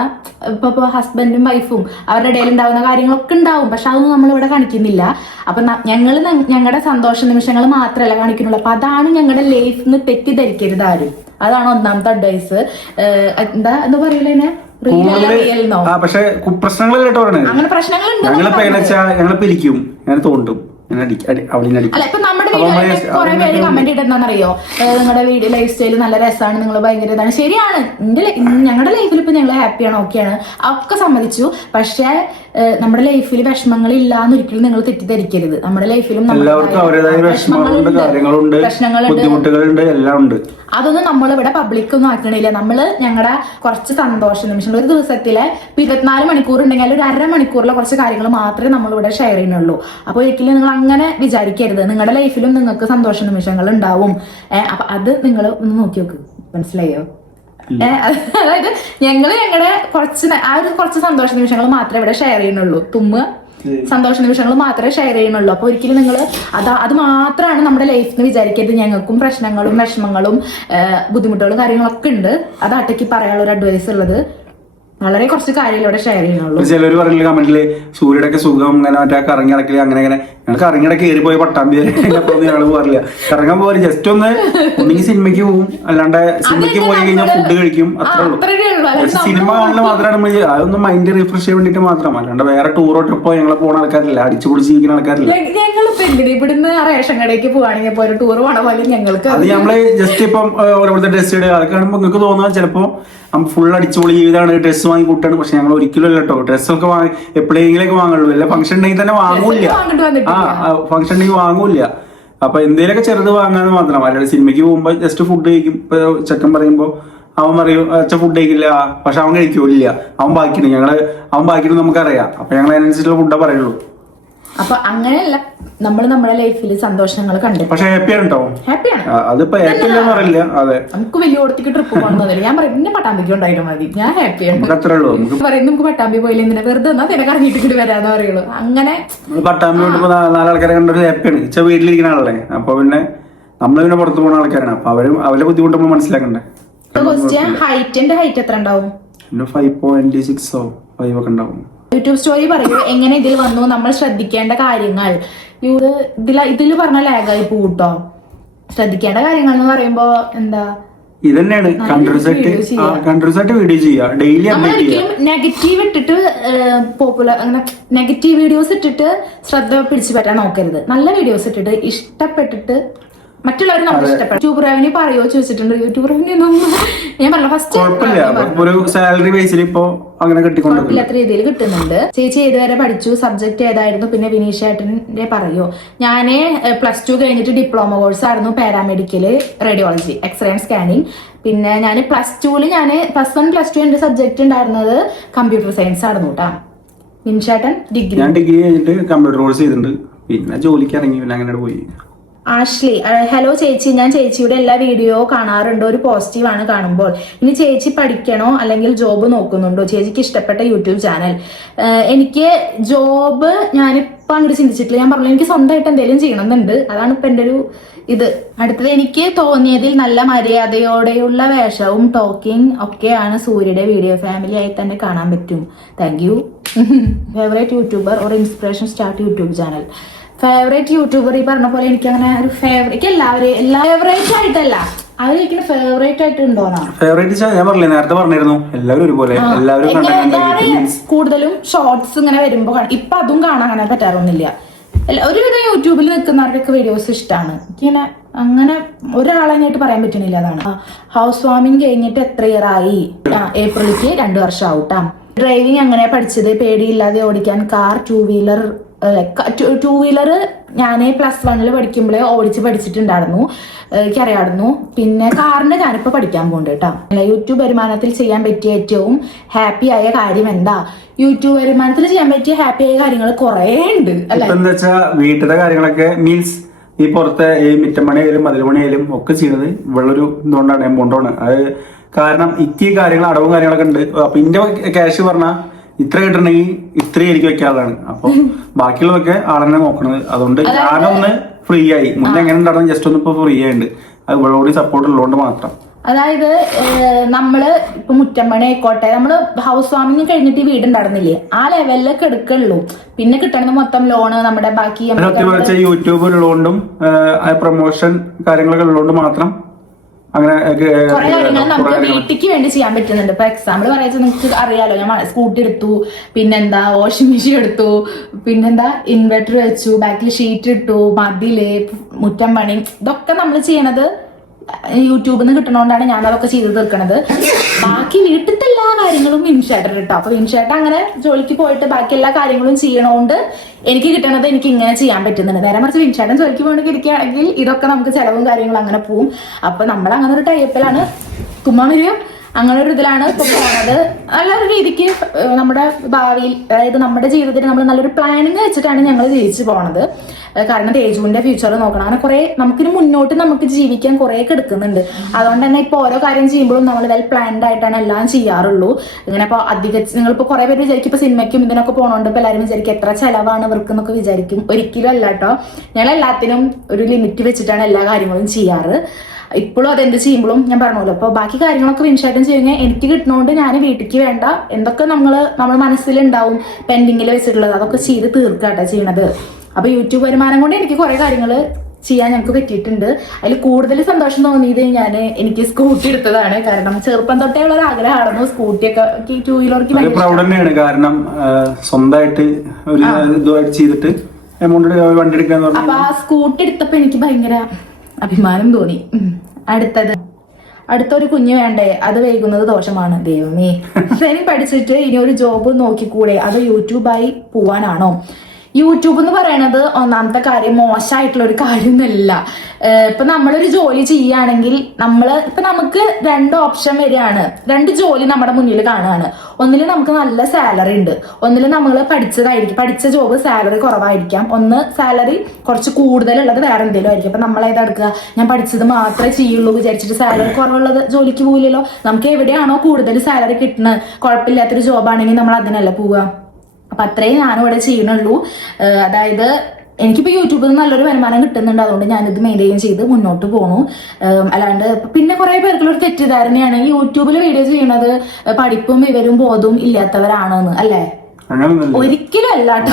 ഇപ്പൊ ഹസ്ബൻഡും വൈഫും അവരുടെ ഇടയിൽ ഉണ്ടാവുന്ന കാര്യങ്ങളൊക്കെ ഉണ്ടാവും. പക്ഷെ അതൊന്നും നമ്മളിവിടെ കാണിക്കുന്നില്ല. അപ്പൊ ഞങ്ങൾ ഞങ്ങളുടെ സന്തോഷ നിമിഷങ്ങൾ മാത്രമല്ല കാണിക്കുന്നുള്ളൂ. അപ്പൊ അതാണ് ഞങ്ങളുടെ ലൈഫിൽ നിന്ന് തെറ്റിദ്ധരിക്കരുത് ആരും. അതാണ് ഒന്നാമത്തെ അഡ്വൈസ്. എന്താ പറയൂലേ, പക്ഷെ പ്രശ്നങ്ങളല്ലേ കേട്ടോ. അങ്ങനെ പ്രശ്നങ്ങളുണ്ട്. ഞങ്ങളിപ്പോ ഇരിക്കും, ഞാൻ തോണ്ടും, അല്ല ഇപ്പൊ നമ്മുടെ വീഡിയോ കുറെ പേര് കമന്റ് ഇടുന്നറിയോ, നിങ്ങളുടെ വീഡിയോ ലൈഫ് സ്റ്റൈൽ നല്ല രസമാണ്, നിങ്ങൾ ഭയങ്കര ഇതാണ്. ശരിയാണ്, ഞങ്ങളുടെ ലൈഫിൽ ഇപ്പൊ ഞങ്ങൾ ഹാപ്പിയാണ്, ഓക്കെയാണ്, ഒക്കെ സമ്മതിച്ചു. പക്ഷെ നമ്മുടെ ലൈഫിൽ വിഷമങ്ങൾ ഇല്ലാന്ന് ഒരിക്കലും നിങ്ങൾ തെറ്റിദ്ധരിക്കരുത്. നമ്മുടെ ലൈഫിലും പ്രശ്നങ്ങളുണ്ട്, എല്ലാം ഉണ്ട്. അതൊന്നും നമ്മളിവിടെ പബ്ലിക് ഒന്നും ആക്കണില്ല. നമ്മള് ഞങ്ങളുടെ കുറച്ച് സന്തോഷ നിമിഷങ്ങൾ, ഒരു ദിവസത്തിലെ 24 മണിക്കൂർ ഉണ്ടെങ്കിൽ ഒരു അരമണിക്കൂറിലെ കുറച്ച് കാര്യങ്ങൾ മാത്രമേ നമ്മളിവിടെ ഷെയർ ചെയ്യുന്നുള്ളൂ. അപ്പൊ ഒരിക്കലും നിങ്ങൾ അങ്ങനെ വിചാരിക്കരുത്. നിങ്ങളുടെ ലൈഫിലും നിങ്ങൾക്ക് സന്തോഷ നിമിഷങ്ങൾ ഉണ്ടാവും. അപ്പൊ അത് നിങ്ങൾ ഒന്ന് നോക്കി നോക്ക്, മനസ്സിലായോ? അതായത് ഞങ്ങളുടെ കുറച്ച് സന്തോഷ നിമിഷങ്ങൾ മാത്രമേ ഇവിടെ ഷെയർ ചെയ്യുന്നുള്ളൂ. സന്തോഷ നിമിഷങ്ങൾ മാത്രമേ ഷെയർ ചെയ്യുന്നുള്ളൂ. അപ്പൊ ഒരിക്കലും നിങ്ങൾ അത് മാത്രമാണ് നമ്മുടെ ലൈഫ് എന്ന് വിചാരിക്കരുത്. ഞങ്ങൾക്കും പ്രശ്നങ്ങളും വിഷമങ്ങളും ബുദ്ധിമുട്ടുകളും കാര്യങ്ങളൊക്കെ ഉണ്ട്. അതാട്ടേക്ക് പറയാനുള്ള ഒരു അഡ്വൈസ് ഉള്ളത്. വളരെ കുറച്ച് കാര്യങ്ങളോടെ ഷെയർ ചെയ്യുന്നുള്ളൂ. ചിലർ പറഞ്ഞില്ല കമന്റില്, സൂര്യയുടെ ഒക്കെ സുഖം അങ്ങനെ മറ്റേ കറങ്ങി നടക്കില്ല, അങ്ങനെ ഞങ്ങൾക്ക് കറങ്ങിടക്ക് കയറി പോയി പട്ടാമ്പി ഞങ്ങൾ പോറില്ല. കറങ്ങാൻ പോകാൻ ജസ്റ്റ് ഒന്നെങ്കിൽ സിനിമയ്ക്ക് പോകും, അല്ലാണ്ട് സിനിമയ്ക്ക് പോയി കഴിഞ്ഞാൽ ഫുഡ് കഴിക്കും, അത്രേ ഉള്ളൂ. സിനിമ കാണാൻ മാത്രമാണ് അതൊന്നും മൈൻഡ് റിഫ്രഷ് ചെയ്യാൻ വേണ്ടിട്ട് മാത്രം, അല്ലാണ്ട് വേറെ ടൂറോ ട്രിപ്പോ ഞങ്ങൾ പോണ ആൾക്കാരില്ല, അടിച്ചു പൊളിച്ച് ജീവിക്കുന്ന ആൾക്കാരില്ല. ഇവിടുന്ന് റേഷൻ കടയ്ക്ക് പോവാണെങ്കിൽ ഒരു ടൂർ പോണ പോലെ ഞങ്ങൾക്ക് അത് നമ്മള് ജസ്റ്റ് ഇപ്പം ഓരോരുത്തർ ഡ്രസ് ഇടുക, അതൊക്കെ കാണുമ്പോൾ നിങ്ങൾക്ക് തോന്നുക ചിലപ്പോ ഫുൾ അടിച്ചുപൊളി ജീവിതമാണ്, ഡ്രസ്സ് വാങ്ങി കൂട്ടാണ്. പക്ഷെ ഞങ്ങൾ ഒരിക്കലും അല്ല കേട്ടോ, ഡ്രസ്സൊക്കെ വാങ്ങി എപ്പോഴെങ്കിലൊക്കെ വാങ്ങുള്ളൂ. അല്ല ഫംഗ്ഷൻ ഉണ്ടെങ്കിൽ തന്നെ വാങ്ങൂല്ല, ഫംഗ്ഷൻ ഉണ്ടെങ്കിൽ വാങ്ങൂല്ല. അപ്പൊ എന്തെങ്കിലുമൊക്കെ ചെറുത് വാങ്ങാന്ന് മാത്രം. അല്ലാതെ സിനിമയ്ക്ക് പോകുമ്പോ ജസ്റ്റ് ഫുഡ് കഴിക്കും. ഇപ്പൊ ചെക്കൻ പറയുമ്പോ അവൻ പറയും അച്ഛൻ ഫുഡ് കഴിക്കില്ല, പക്ഷെ അവൻ കഴിക്കൂല്ല, അവൻ ബാക്കിയുണ്ട്, അവൻ ബാക്കിയിട്ട് നമുക്കറിയാം. അപ്പൊ ഞങ്ങൾ അതിനനുസരിച്ചുള്ള ഫുഡേ പറയുള്ളൂ. അപ്പൊ അങ്ങനെയല്ല, നമ്മൾ നമ്മുടെ ലൈഫിൽ സന്തോഷങ്ങൾ കണ്ടു. പക്ഷെ ഹാപ്പിയാണ് കേട്ടോ, ഹാപ്പിയാണ്. അതിപ്പോ ഹാപ്പി ഇല്ലെന്ന് പറയില്ല. അതെ, നമുക്ക് വലിയ ഓടത്തേക്ക് ട്രിപ്പ് പോകണമെന്നില്ല. ഞാൻ പറയും പിന്നെ പട്ടാമ്പിക്ക് ഉണ്ടായിട്ട് മതി, ഞാൻ ഹാപ്പിയാണ്. അത്രേ ഉള്ളൂ. പറയും നമുക്ക് പട്ടാമ്പി പോയില്ല, എന്തിനാ വെറുതെ എന്നാ പിന്നെ കറങ്ങിയിട്ട് വരാന്ന് പറയുള്ളൂ. അങ്ങനെ പട്ടാമ്പി വിട്ടപ്പോ 4 ആൾക്കാരെ കണ്ടൊരു ഹാപ്പിയാണ്. വെച്ചാൽ വീട്ടിലിരിക്കുന്ന ആളല്ലേ, അപ്പൊ പിന്നെ നമ്മള് പിന്നെ പുറത്തു പോകുന്ന ആൾക്കാരാണ്. അപ്പൊ അവരുടെ ബുദ്ധിമുട്ട് നമ്മൾ മനസ്സിലാക്കണ്ടേ. ഹൈറ്റ് എത്ര ഉണ്ടാവും? 5.6 5 ഒക്കെ ഉണ്ടാവും. യൂട്യൂബ് സ്റ്റോറി പറയൂ, എങ്ങനെ ഇതിൽ വന്നു, നമ്മൾ ശ്രദ്ധിക്കേണ്ട കാര്യങ്ങൾ. ഇതില് പറഞ്ഞ ലാഗായി പോട്ടോ. ശ്രദ്ധിക്കേണ്ട കാര്യങ്ങൾ എന്ന് പറയുമ്പോ എന്താ, ഇതന്നെയാണ് കൺട്രോസായിട്ട് വീഡിയോ ചെയ്യുക, ഡെയിലി നെഗറ്റീവ് ഇട്ടിട്ട് പോപ്പുലർ അങ്ങനെ നെഗറ്റീവ് വീഡിയോസ് ഇട്ടിട്ട് ശ്രദ്ധ പിടിച്ചു പറ്റാൻ നോക്കരുത്. നല്ല വീഡിയോസ് ഇട്ടിട്ട് ഇഷ്ടപ്പെട്ടിട്ട് മറ്റുള്ളവർ നമ്മൾ ഇഷ്ടപ്പെടും. യൂട്യൂബ് റവന്യൂ പറയുമോ ചോദിച്ചിട്ടുണ്ട്. യൂട്യൂബ് റവന്യൂ ഞാൻ പറഞ്ഞു ഫസ്റ്റ് ഒരു സാലറി ബേസിൽ ഇപ്പോ അങ്ങനെ കുഴപ്പമില്ലാത്ത രീതിയിൽ കിട്ടുന്നുണ്ട്. ചേച്ചി ഏതുവരെ പഠിച്ചു, സബ്ജക്ട് ഏതായിരുന്നു, പിന്നെ വിനീഷ് ഏട്ടന്റെ പറയോ? ഞാന് +2 കഴിഞ്ഞിട്ട് ഡിപ്ലോമ കോഴ്സ് ആയിരുന്നു paramedical radiology x-ray and scanning. പിന്നെ ഞാൻ +2 +1 +2 എന്റെ സബ്ജക്ട് ഉണ്ടായിരുന്നത് കമ്പ്യൂട്ടർ സയൻസ് ആയിരുന്നു കേട്ടാ. വിനീഷേട്ടൻ ഡിഗ്രി. ഞാൻ ഡിഗ്രി കഴിഞ്ഞിട്ട് കമ്പ്യൂട്ടർ കോഴ്സ് ചെയ്തിട്ടുണ്ട്. പിന്നെ ജോലിക്ക് ഇറങ്ങി പിന്നെ അങ്ങനെ പോയി. ആഷ്ലി, ഹലോ ചേച്ചി, ഞാൻ ചേച്ചിയുടെ എല്ലാ വീഡിയോ കാണാറുണ്ട്. ഒരു പോസിറ്റീവ് ആണ് കാണുമ്പോൾ. ഇനി ചേച്ചി പഠിക്കണോ അല്ലെങ്കിൽ ജോബ് നോക്കുന്നുണ്ടോ? ചേച്ചിക്ക് ഇഷ്ടപ്പെട്ട യൂട്യൂബ് ചാനൽ? എനിക്ക് ജോബ് ഞാനിപ്പോ അങ്ങോട്ട് ചിന്തിച്ചിട്ടില്ല. ഞാൻ പറഞ്ഞു എനിക്ക് സ്വന്തമായിട്ട് എന്തെങ്കിലും ചെയ്യണമെന്നുണ്ട്. അതാണ് ഇപ്പൊ എന്റെ ഒരു ഇത്. അടുത്തത്, എനിക്ക് തോന്നിയതിൽ നല്ല മര്യാദയോടെയുള്ള വേഷവും ടോക്കിംഗ് ഒക്കെയാണ് സൂര്യയുടെ വീഡിയോ. ഫാമിലി ആയി തന്നെ കാണാൻ പറ്റും. Thank you. Favourite YouTuber or inspiration start YouTube channel? Favourite YouTuber ഈ പറഞ്ഞ പോലെ എനിക്ക് അങ്ങനെ ഒരു ഫേവറേറ്റ് ഫേവറേറ്റ് ആയിട്ടല്ല, അവരിക്കുന്ന ഫേവറേറ്റ് ആയിട്ട് ഉണ്ടോന്നാ. ഫേവറേറ്റ് ഞാൻ പറഞ്ഞില്ലേ, നേരത്തെ പറഞ്ഞിരുന്നു എല്ലാവരും ഒരുപോലെ. കൂടുതലും ഷോർട്സ് ഇങ്ങനെ വരുമ്പോ ഇപ്പൊ അതും കാണാൻ അങ്ങനെ പറ്റാറൊന്നുമില്ല. ഒരുവിധം യൂട്യൂബിൽ നിൽക്കുന്നവർക്കൊക്കെ വീഡിയോസ് ഇഷ്ടമാണ്. എനിക്കിങ്ങനെ അങ്ങനെ ഒരാളായിട്ട് പറയാൻ പറ്റുന്നില്ല. അതാണ്. ഹൗസ് വാമിങ് കഴിഞ്ഞിട്ട് എത്ര ഇയർ ആയി? ഏപ്രിലേക്ക് 2 വർഷം ആവട്ടാ. ഡ്രൈവിംഗ് എങ്ങനെയാ പഠിച്ചത്? പേടിയില്ലാതെ ഓടിക്കാൻ കാർ, 2 വീലർ ഞാൻ +1 പഠിക്കുമ്പോഴേ ഓടിച്ച് പഠിച്ചിട്ടുണ്ടായിരുന്നു. എനിക്കറിയാമായിരുന്നു. പിന്നെ കാറിന്റെ ഞാനിപ്പോ പഠിക്കാൻ പോകുന്നുണ്ട് കേട്ടോ. യൂട്യൂബ് വരുമാനത്തിൽ ചെയ്യാൻ പറ്റിയ ഏറ്റവും ഹാപ്പി ആയ കാര്യം എന്താ? യൂട്യൂബ് വരുമാനത്തിൽ ചെയ്യാൻ പറ്റിയ ഹാപ്പി ആയ കാര്യങ്ങൾ കുറെ ഉണ്ട് അല്ലെ. എന്താ വെച്ചാ വീട്ടിലെ കാര്യങ്ങളൊക്കെ മീൻസ് ഈ പുറത്തെ ഈ മിറ്റമണിയായാലും മതിലുമണിയായാലും ഒക്കെ ചെയ്യുന്നത് ഇവളൊരു ഇതുകൊണ്ടാണ്, എമൗണ്ടാണ്. അത് കാരണം ഈ കാര്യങ്ങൾ അടവും കാര്യങ്ങളൊക്കെ ഉണ്ട്. അപ്പൊ ഇന്റെ ക്യാഷ് പറഞ്ഞാൽ ഇത്ര കിട്ടണമെങ്കിൽ ഇത്രയും എനിക്ക് വെക്കാനുള്ളതാണ്. അപ്പൊ ബാക്കിയുള്ളതൊക്കെ ആളെന്നെ നോക്കണത്. അതുകൊണ്ട് ഞാനൊന്ന് ഫ്രീ ആയി. മുന്നേ എങ്ങനെ ഉണ്ടായിരുന്നു ജസ്റ്റ് ഒന്ന് ഇപ്പൊ ഫ്രീ ആയിട്ടുണ്ട്. അത് ഇവളോട് സപ്പോർട്ട് ഉള്ളതുകൊണ്ട് മാത്രം. അതായത് നമ്മള് ഇപ്പൊ മുറ്റമ്പണി ആയിക്കോട്ടെ, നമ്മള് ഹൗസ് വാമിങ് കഴിഞ്ഞിട്ട് ഈ വീട് ഉണ്ടായിരുന്നില്ലേ, ആ ലെവലിലൊക്കെ എടുക്കുള്ളൂ. പിന്നെ കിട്ടണത് മൊത്തം ലോണ് നമ്മുടെ ബാക്കി യൂട്യൂബ് ഉള്ളതുകൊണ്ടും പ്രൊമോഷൻ കാര്യങ്ങളൊക്കെ ഉള്ളതുകൊണ്ട് മാത്രം അങ്ങനെ കുറെ കാര്യങ്ങൾ നമുക്ക് വീട്ടിക്ക് വേണ്ടി ചെയ്യാൻ പറ്റുന്നുണ്ട്. ഇപ്പൊ എക്സാമ്പിൾ പറയാച്ച നിങ്ങൾക്ക് അറിയാലോ, ഞാൻ സ്കൂട്ടി എടുത്തു, പിന്നെന്താ വാഷിംഗ് മെഷീൻ എടുത്തു, പിന്നെന്താ ഇൻവെർട്ടർ വെച്ചു, ബാക്കിൽ ഷീറ്റ് ഇട്ടു, മതില്, മുറ്റം പണി, ഇതൊക്കെ നമ്മൾ ചെയ്യണത് യൂട്യൂബിൽ നിന്ന് കിട്ടണോണ്ടാണ് ഞാൻ അതൊക്കെ ചെയ്ത് തീർക്കണത്. ബാക്കി വീട്ടിലത്തെ എല്ലാ കാര്യങ്ങളും വിൻഷേട്ടൻ കിട്ടും. അപ്പൊ വിൻഷേട്ടൻ അങ്ങനെ ജോലിക്ക് പോയിട്ട് ബാക്കി എല്ലാ കാര്യങ്ങളും ചെയ്യണോണ്ട് എനിക്ക് കിട്ടണത് എനിക്ക് ഇങ്ങനെ ചെയ്യാൻ പറ്റുന്നുണ്ട്. നേരെ മറിച്ച് വിൻഷേട്ടൻ ജോലിക്ക് പോയിട്ട് ഇരിക്കുകയാണെങ്കിൽ ഇതൊക്കെ നമുക്ക് ചെലവും കാര്യങ്ങളും അങ്ങനെ പോവും. അപ്പൊ നമ്മൾ അങ്ങനെ ഒരു ടൈപ്പിലാണ് തുമ്മാമരിയും അങ്ങനെ ഒരു ഇതിലാണ് ഇപ്പൊ പോണത്. നല്ലൊരു രീതിക്ക് നമ്മുടെ ഭാവിയിൽ, അതായത് നമ്മുടെ ജീവിതത്തിൽ നമ്മൾ നല്ലൊരു പ്ലാനിങ് വെച്ചിട്ടാണ് ഞങ്ങൾ ജീവിച്ചു പോണത്. കാരണം തേജുവിന്റെ ഫ്യൂച്ചർ നോക്കണം. അങ്ങനെ കുറെ നമുക്കിന് മുന്നോട്ട് നമുക്ക് ജീവിക്കാൻ കുറെ എടുക്കുന്നുണ്ട്. അതുകൊണ്ട് തന്നെ ഇപ്പൊ ഓരോ കാര്യം ചെയ്യുമ്പോഴും നമ്മൾ വെൽ പ്ലാൻഡ് ആയിട്ടാണ് എല്ലാം ചെയ്യാറുള്ളൂ. ഇങ്ങനെ ഇപ്പൊ നിങ്ങളിപ്പോ കുറെ പേര് വിചാരിക്കും ഇപ്പൊ സിനിമയ്ക്കും ഇതിനൊക്കെ പോണോണ്ട് ഇപ്പൊ എല്ലാവരും വിചാരിക്കും എത്ര ചെലവാണ് ഇവർക്ക് എന്നൊക്കെ വിചാരിക്കും. ഒരിക്കലും അല്ല കേട്ടോ. ഞങ്ങൾ എല്ലാത്തിനും ഒരു ലിമിറ്റ് വെച്ചിട്ടാണ് എല്ലാ കാര്യങ്ങളും ചെയ്യാറ്. ഇപ്പോഴും അതെന്ത് ചെയ്യുമ്പോഴും ഞാൻ പറഞ്ഞല്ലോ. അപ്പൊ ബാക്കി കാര്യങ്ങളൊക്കെ വിൻഷേട്ടൻ ചെയ്യുന്നത് എനിക്ക് കിട്ടണോണ്ട് ഞാൻ വീട്ടിലേക്ക് വേണ്ട എന്തൊക്കെ നമ്മുടെ മനസ്സിലുണ്ടാവും പെൻഡിങ്ങിൽ വെച്ചിട്ടുള്ളത് അതൊക്കെ ചെയ്ത് തീർക്കാട്ടോ ചെയ്യണത്. അപ്പൊ യൂട്യൂബ് വരുമാനം കൊണ്ട് എനിക്ക് കുറെ കാര്യങ്ങൾ ചെയ്യാൻ ഞങ്ങൾക്ക് പറ്റിയിട്ടുണ്ട്. അതിൽ കൂടുതൽ സന്തോഷം തോന്നിയത് എനിക്ക് സ്കൂട്ടി എടുത്തതാണ്. കാരണം ചെറുപ്പം തൊട്ടേ ഉള്ള ഒരു ആഗ്രഹമായിരുന്നു സ്കൂട്ടിയൊക്കെ 2 വീലർക്ക് പ്രൗഡ് തന്നെയാണ്. കാരണം സ്വന്തമായിട്ട് ഒരു ഇതുമായിട്ട് ചെയ്തിട്ട് എമൗണ്ട് വണ്ടി എടുക്കാന്ന് പറഞ്ഞു. അപ്പൊ ആ സ്കൂട്ടി എടുത്തപ്പോ എനിക്ക് ഭയങ്കര അഭിമാനം തോന്നി. അടുത്തൊരു കുഞ്ഞ് വേണ്ടേ, അത് വൈകുന്നത് ദോഷമാണ്. ദൈവമേ, ശരി പഠിച്ചിട്ട് ഇനി ഒരു ജോബ് നോക്കിക്കൂടെ, അത് യൂട്യൂബായി പോവാനാണോ? യൂട്യൂബ് എന്ന് പറയണത് ഒന്നാമത്തെ കാര്യം മോശമായിട്ടുള്ള ഒരു കാര്യമൊന്നുമല്ല. ഇപ്പൊ നമ്മളൊരു ജോലി ചെയ്യുകയാണെങ്കിൽ ഇപ്പൊ നമുക്ക് 2 ഓപ്ഷൻ വരികയാണ്. 2 ജോലി നമ്മുടെ മുന്നിൽ കാണുകയാണ്. ഒന്നിൽ നമുക്ക് നല്ല സാലറി ഉണ്ട്, ഒന്നിൽ നമ്മൾ പഠിച്ച ജോബ് സാലറി കുറവായിരിക്കാം, ഒന്ന് സാലറി കുറച്ച് കൂടുതലുള്ളത് വേറെ എന്തെങ്കിലും ആയിരിക്കും. അപ്പൊ നമ്മളേത് എടുക്കുക? ഞാൻ പഠിച്ചത് മാത്രമേ ചെയ്യുള്ളൂ വിചാരിച്ചിട്ട് സാലറി കുറവുള്ളത് ജോലിക്ക് പോകില്ലല്ലോ. നമുക്ക് എവിടെയാണോ കൂടുതൽ സാലറി കിട്ടുന്നത്, കുഴപ്പമില്ലാത്തൊരു ജോബാണെങ്കിൽ നമ്മൾ അതിനല്ല പോവുക. അപ്പൊ അത്രയും ഞാനും ഇവിടെ ചെയ്യണുള്ളൂ. അതായത് എനിക്കിപ്പോ യൂട്യൂബിൽ നിന്ന് നല്ലൊരു വരുമാനം കിട്ടുന്നുണ്ട്. അതുകൊണ്ട് ഞാനിത് മെയിൻറ്റെയിൻ ചെയ്ത് മുന്നോട്ട് പോണു. അല്ലാണ്ട് പിന്നെ കുറെ പേർക്കുള്ളൊരു തെറ്റിദ്ധാരണയാണ് യൂട്യൂബിൽ വീഡിയോ ചെയ്യണത് പഠിപ്പും വിവരവും ബോധവും ഇല്ലാത്തവരാണെന്ന്. അല്ലേ? ഒരിക്കലും അല്ലാട്ടോ.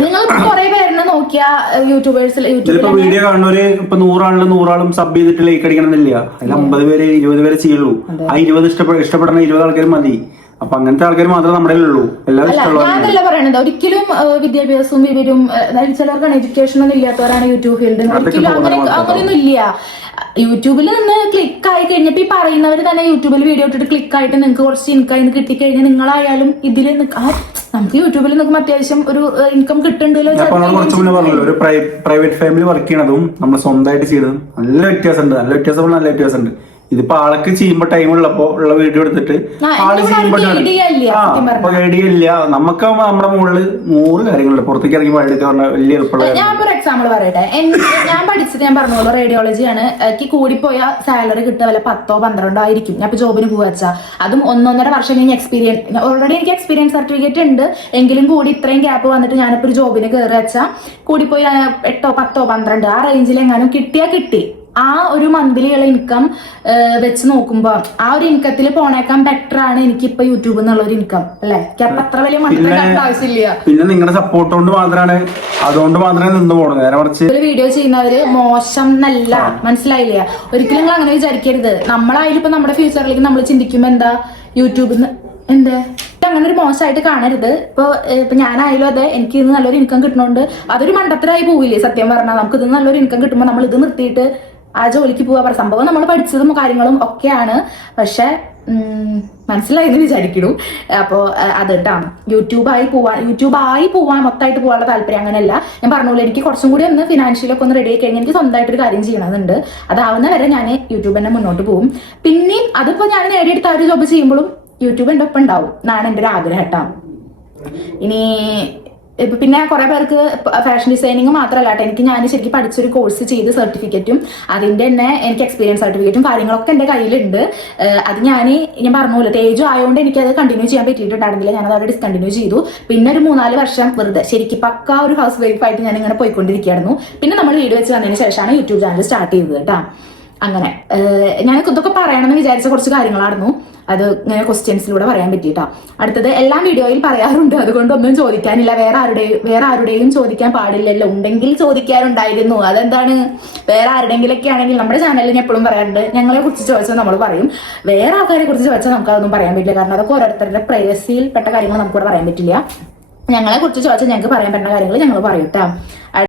നിങ്ങൾ കുറെ പേരിനെ നോക്കിയാ യൂട്യൂബേഴ്സിൽ വീഡിയോ കാണുന്നവര് ഇപ്പൊ 100 ആളും സബ് ചെയ്തിട്ട് ലൈക്ക് അടിക്കണമെന്നില്ല. അതിൽ 50 പേര് 20 പേരെ ചെയ്യുള്ളൂ. ആ 20 ഇഷ്ടപ്പെടുന്ന 20 ആൾക്കാർ മതി. അപ്പൊ അങ്ങനത്തെ ആൾക്കാർ മാത്രമേ നമ്മുടെ ഉള്ളൂ. എല്ലാവരും അല്ല ഇഷ്ടമുള്ളവരാണ്. ഞാനല്ല പറയണത്, ഒരിക്കലും വിദ്യാഭ്യാസവും ഇവരും അതായത് ചിലർക്കാണ് എഡ്യൂക്കേഷൻ ഒന്നും ഇല്ലാത്തവരാണ് യൂട്യൂബ് ഫീൽഡിൽ. ഒരിക്കലും അങ്ങനെയൊന്നും ഇല്ല. യൂട്യൂബിൽ നിന്ന് ക്ലിക്ക് ആയി കഴിഞ്ഞപ്പോ ഈ പറയുന്നവർ തന്നെ യൂട്യൂബിൽ വീഡിയോ ഇട്ടിട്ട് ക്ലിക്ക് ആയിട്ട് നിങ്ങൾക്ക് കുറച്ച് ഇൻകം കിട്ടിക്കഴിഞ്ഞാൽ നിങ്ങളായാലും ഇതിൽ നമുക്ക് യൂട്യൂബിൽ നിൽക്കുമ്പോൾ അത്യാവശ്യം ഒരു ഇൻകം കിട്ടുന്നുണ്ടല്ലോ. കുറച്ച് മുന്നേ പറഞ്ഞല്ലോ, ഒരു പ്രൈവറ്റ് ഫാമിലി വർക്ക് ചെയ്യണതും നമ്മൾ സ്വന്തമായിട്ട് ചെയ്തതും നല്ല വ്യത്യാസമുണ്ട്. നല്ല വ്യത്യാസമുണ്ട്. ഇതിപ്പോ ആൾക്ക് ചെയ്യുമ്പോ ടൈം ഉള്ളപ്പോ ഉള്ള വീഡിയോ എടുത്തിട്ട് ആള് ചെയ്യുമ്പോ ഐഡിയ ഇല്ല. നമുക്കാവുമ്പോ നമ്മുടെ മുകളിൽ 100 കാര്യങ്ങളുണ്ട്. പുറത്തേക്ക് ഇറങ്ങി വഴിയൊക്കെ പറഞ്ഞ വലിയ എളുപ്പമുള്ള. ഞാൻ ഒരു എക്സാമ്പിൾ പറയട്ടെ. ഞാൻ പഠിച്ചത് ഞാൻ പറഞ്ഞോളൂ റേഡിയോളജിയാണ്. എനിക്ക് കൂടിപ്പോയ സാലറി കിട്ടുക വല്ല 10-12 ആയിരിക്കും. ഞാൻ ഇപ്പൊ ജോബിന് പോവാച്ചാ അതും 1-1.5 വർഷം കഴിഞ്ഞ് എക്സ്പീരിയൻസ് ഓൾറെഡി എനിക്ക് എക്സ്പീരിയൻസ് സർട്ടിഫിക്കറ്റ് ഉണ്ട്. എങ്കിലും കൂടി ഇത്രയും ഗ്യാപ്പ് വന്നിട്ട് ഞാനിപ്പോ ഒരു ജോബിന് കയറി വെച്ചാൽ കൂടിപ്പോയി 8, 10, 12 ആ റേഞ്ചിൽ എങ്ങാനും കിട്ടി. ആ ഒരു മന്ത്ലിയുള്ള ഇൻകം വെച്ച് നോക്കുമ്പോ ആ ഒരു ഇൻകത്തിൽ പോണേക്കാൻ ബെറ്റർ ആണ് എനിക്കിപ്പോ യൂട്യൂബിൽ നിന്നുള്ള ഒരു ഇൻകം അല്ലെ. എനിക്ക് അത്ര വലിയ മന്ത്ലി ആവശ്യമില്ല. പിന്നെ നിങ്ങളുടെ സപ്പോർട്ട് കൊണ്ട് മാത്രമാണ്, അതുകൊണ്ട് മാത്രമേ നിന്ന് പോകണം. നേരെ മറിച്ച് ഒരു വീഡിയോ ചെയ്യുന്നവര് മോശം എന്നല്ല, മനസ്സിലായില്ല. ഒരിക്കലും നിങ്ങൾ അങ്ങനെ വിചാരിക്കരുത്. നമ്മളായാലും ഇപ്പൊ നമ്മുടെ ഫ്യൂച്ചറിലേക്ക് നമ്മൾ ചിന്തിക്കുമ്പോ എന്താ യൂട്യൂബിൽ നിന്ന് എന്താ അങ്ങനെ ഒരു മോശമായിട്ട് കാണരുത്. ഇപ്പൊ ഞാനായാലും അതെ, എനിക്ക് ഇത് നല്ലൊരു ഇൻകം കിട്ടുന്നുണ്ട്. അതൊരു മണ്ടത്തരായി പോവില്ലേ സത്യം പറഞ്ഞാൽ. നമുക്ക് ഇത് നല്ലൊരു ഇൻകം കിട്ടുമ്പോൾ നമ്മൾ ഇത് നിർത്തിയിട്ട് ആ ജോലിക്ക് പോവാ. സംഭവം നമ്മൾ പഠിച്ചതും കാര്യങ്ങളും ഒക്കെയാണ്. പക്ഷെ മനസ്സിലായെന്ന് വിചാരിക്കണു. അപ്പോ അത് കേട്ടാണ് യൂട്യൂബായി പോവാൻ മൊത്തമായിട്ട് പോകാനുള്ള താല്പര്യം അങ്ങനെയല്ല. ഞാൻ പറഞ്ഞോളൂ, എനിക്ക് കുറച്ചും കൂടി ഒന്ന് ഫിനാൻഷ്യലൊക്കെ ഒന്ന് റെഡി ആയി കഴിഞ്ഞാൽ എനിക്ക് സ്വന്തമായിട്ടൊരു കാര്യം ചെയ്യണമെന്നുണ്ട്. അതാവുന്ന വരെ ഞാൻ യൂട്യൂബ് തന്നെ മുന്നോട്ട് പോകും. പിന്നെയും അതിപ്പോ ഞാൻ നേടിയെടുത്ത ഒരു ജോബ് ചെയ്യുമ്പോഴും യൂട്യൂബ് എൻ്റെ ഒപ്പം ഉണ്ടാവും എന്നാണ് എൻ്റെ ഒരു ആഗ്രഹം കേട്ടോ. ഇനി ഇപ്പൊ പിന്നെ കുറെ പേർക്ക് ഫാഷൻ ഡിസൈനിങ് മാത്രമല്ല കേട്ടോ. ഞാൻ ശരിക്കും പഠിച്ചൊരു കോഴ്സ് ചെയ്ത് സർട്ടിഫിക്കറ്റും അതിന്റെ തന്നെ എനിക്ക് എക്സ്പീരിയൻസ് സർട്ടിഫിക്കറ്റും കാര്യങ്ങളൊക്കെ എന്റെ കയ്യിലുണ്ട്. അത് ഞാൻ പറഞ്ഞോളൂ തേജു ആയതുകൊണ്ട് എനിക്ക് അത് കണ്ടിന്യൂ ചെയ്യാൻ പറ്റിയിട്ടുണ്ടായിരുന്നില്ല. ഞാനത് അവിടെ ഡിസ്കണ്ടിന്യൂ ചെയ്തു. പിന്നെ ഒരു 3-4 വർഷം വെറുതെ ശരിക്കും പക്ക ഒരു ഹൗസ് വൈഫായിട്ട് ഞാൻ ഇങ്ങനെ പോയിക്കൊണ്ടിരിക്കുകയായിരുന്നു. പിന്നെ നമ്മൾ വീട് വെച്ച് വന്നതിന് ശേഷമാണ് യൂട്യൂബ് ചാനൽ സ്റ്റാർട്ട് ചെയ്തത് കേട്ടോ. അങ്ങനെ ഞാൻ ഇതൊക്കെ പറയണമെന്ന് വിചാരിച്ച കുറച്ച് കാര്യങ്ങളായിരുന്നു. അത് ഇങ്ങനെ ക്വസ്റ്റ്യൻസിലൂടെ പറയാൻ പറ്റിയിട്ടാ. അടുത്തത് എല്ലാ വീഡിയോയിൽ പറയാറുണ്ട്, അതുകൊണ്ടൊന്നും ചോദിക്കാനില്ല. വേറെ ആരുടെയും ചോദിക്കാൻ പാടില്ലല്ലോ. ഉണ്ടെങ്കിൽ ചോദിക്കാറുണ്ടായിരുന്നു. അതെന്താണ്? വേറെ ആരുടെങ്കിലൊക്കെ ആണെങ്കിൽ നമ്മുടെ ചാനലിൽ ഞാൻ എപ്പോഴും പറയാറുണ്ട്, ഞങ്ങളെ കുറിച്ച് ചോദിച്ചാൽ നമ്മൾ പറയും. വേറെ ആൾക്കാരെ കുറിച്ച് ചോദിച്ചാൽ നമുക്ക് അതൊന്നും പറയാൻ പറ്റില്ല. കാരണം അതൊക്കെ ഓരോരുത്തരുടെ പ്രൈവസിയിൽ പെട്ട കാര്യങ്ങൾ നമുക്കിവിടെ പറയാൻ പറ്റില്ല. ഞങ്ങളെ കുറിച്ച് ചോദിച്ചാൽ ഞങ്ങൾക്ക് പറയാൻ പറ്റുന്ന കാര്യങ്ങൾ ഞങ്ങൾ പറയും കേട്ടോ.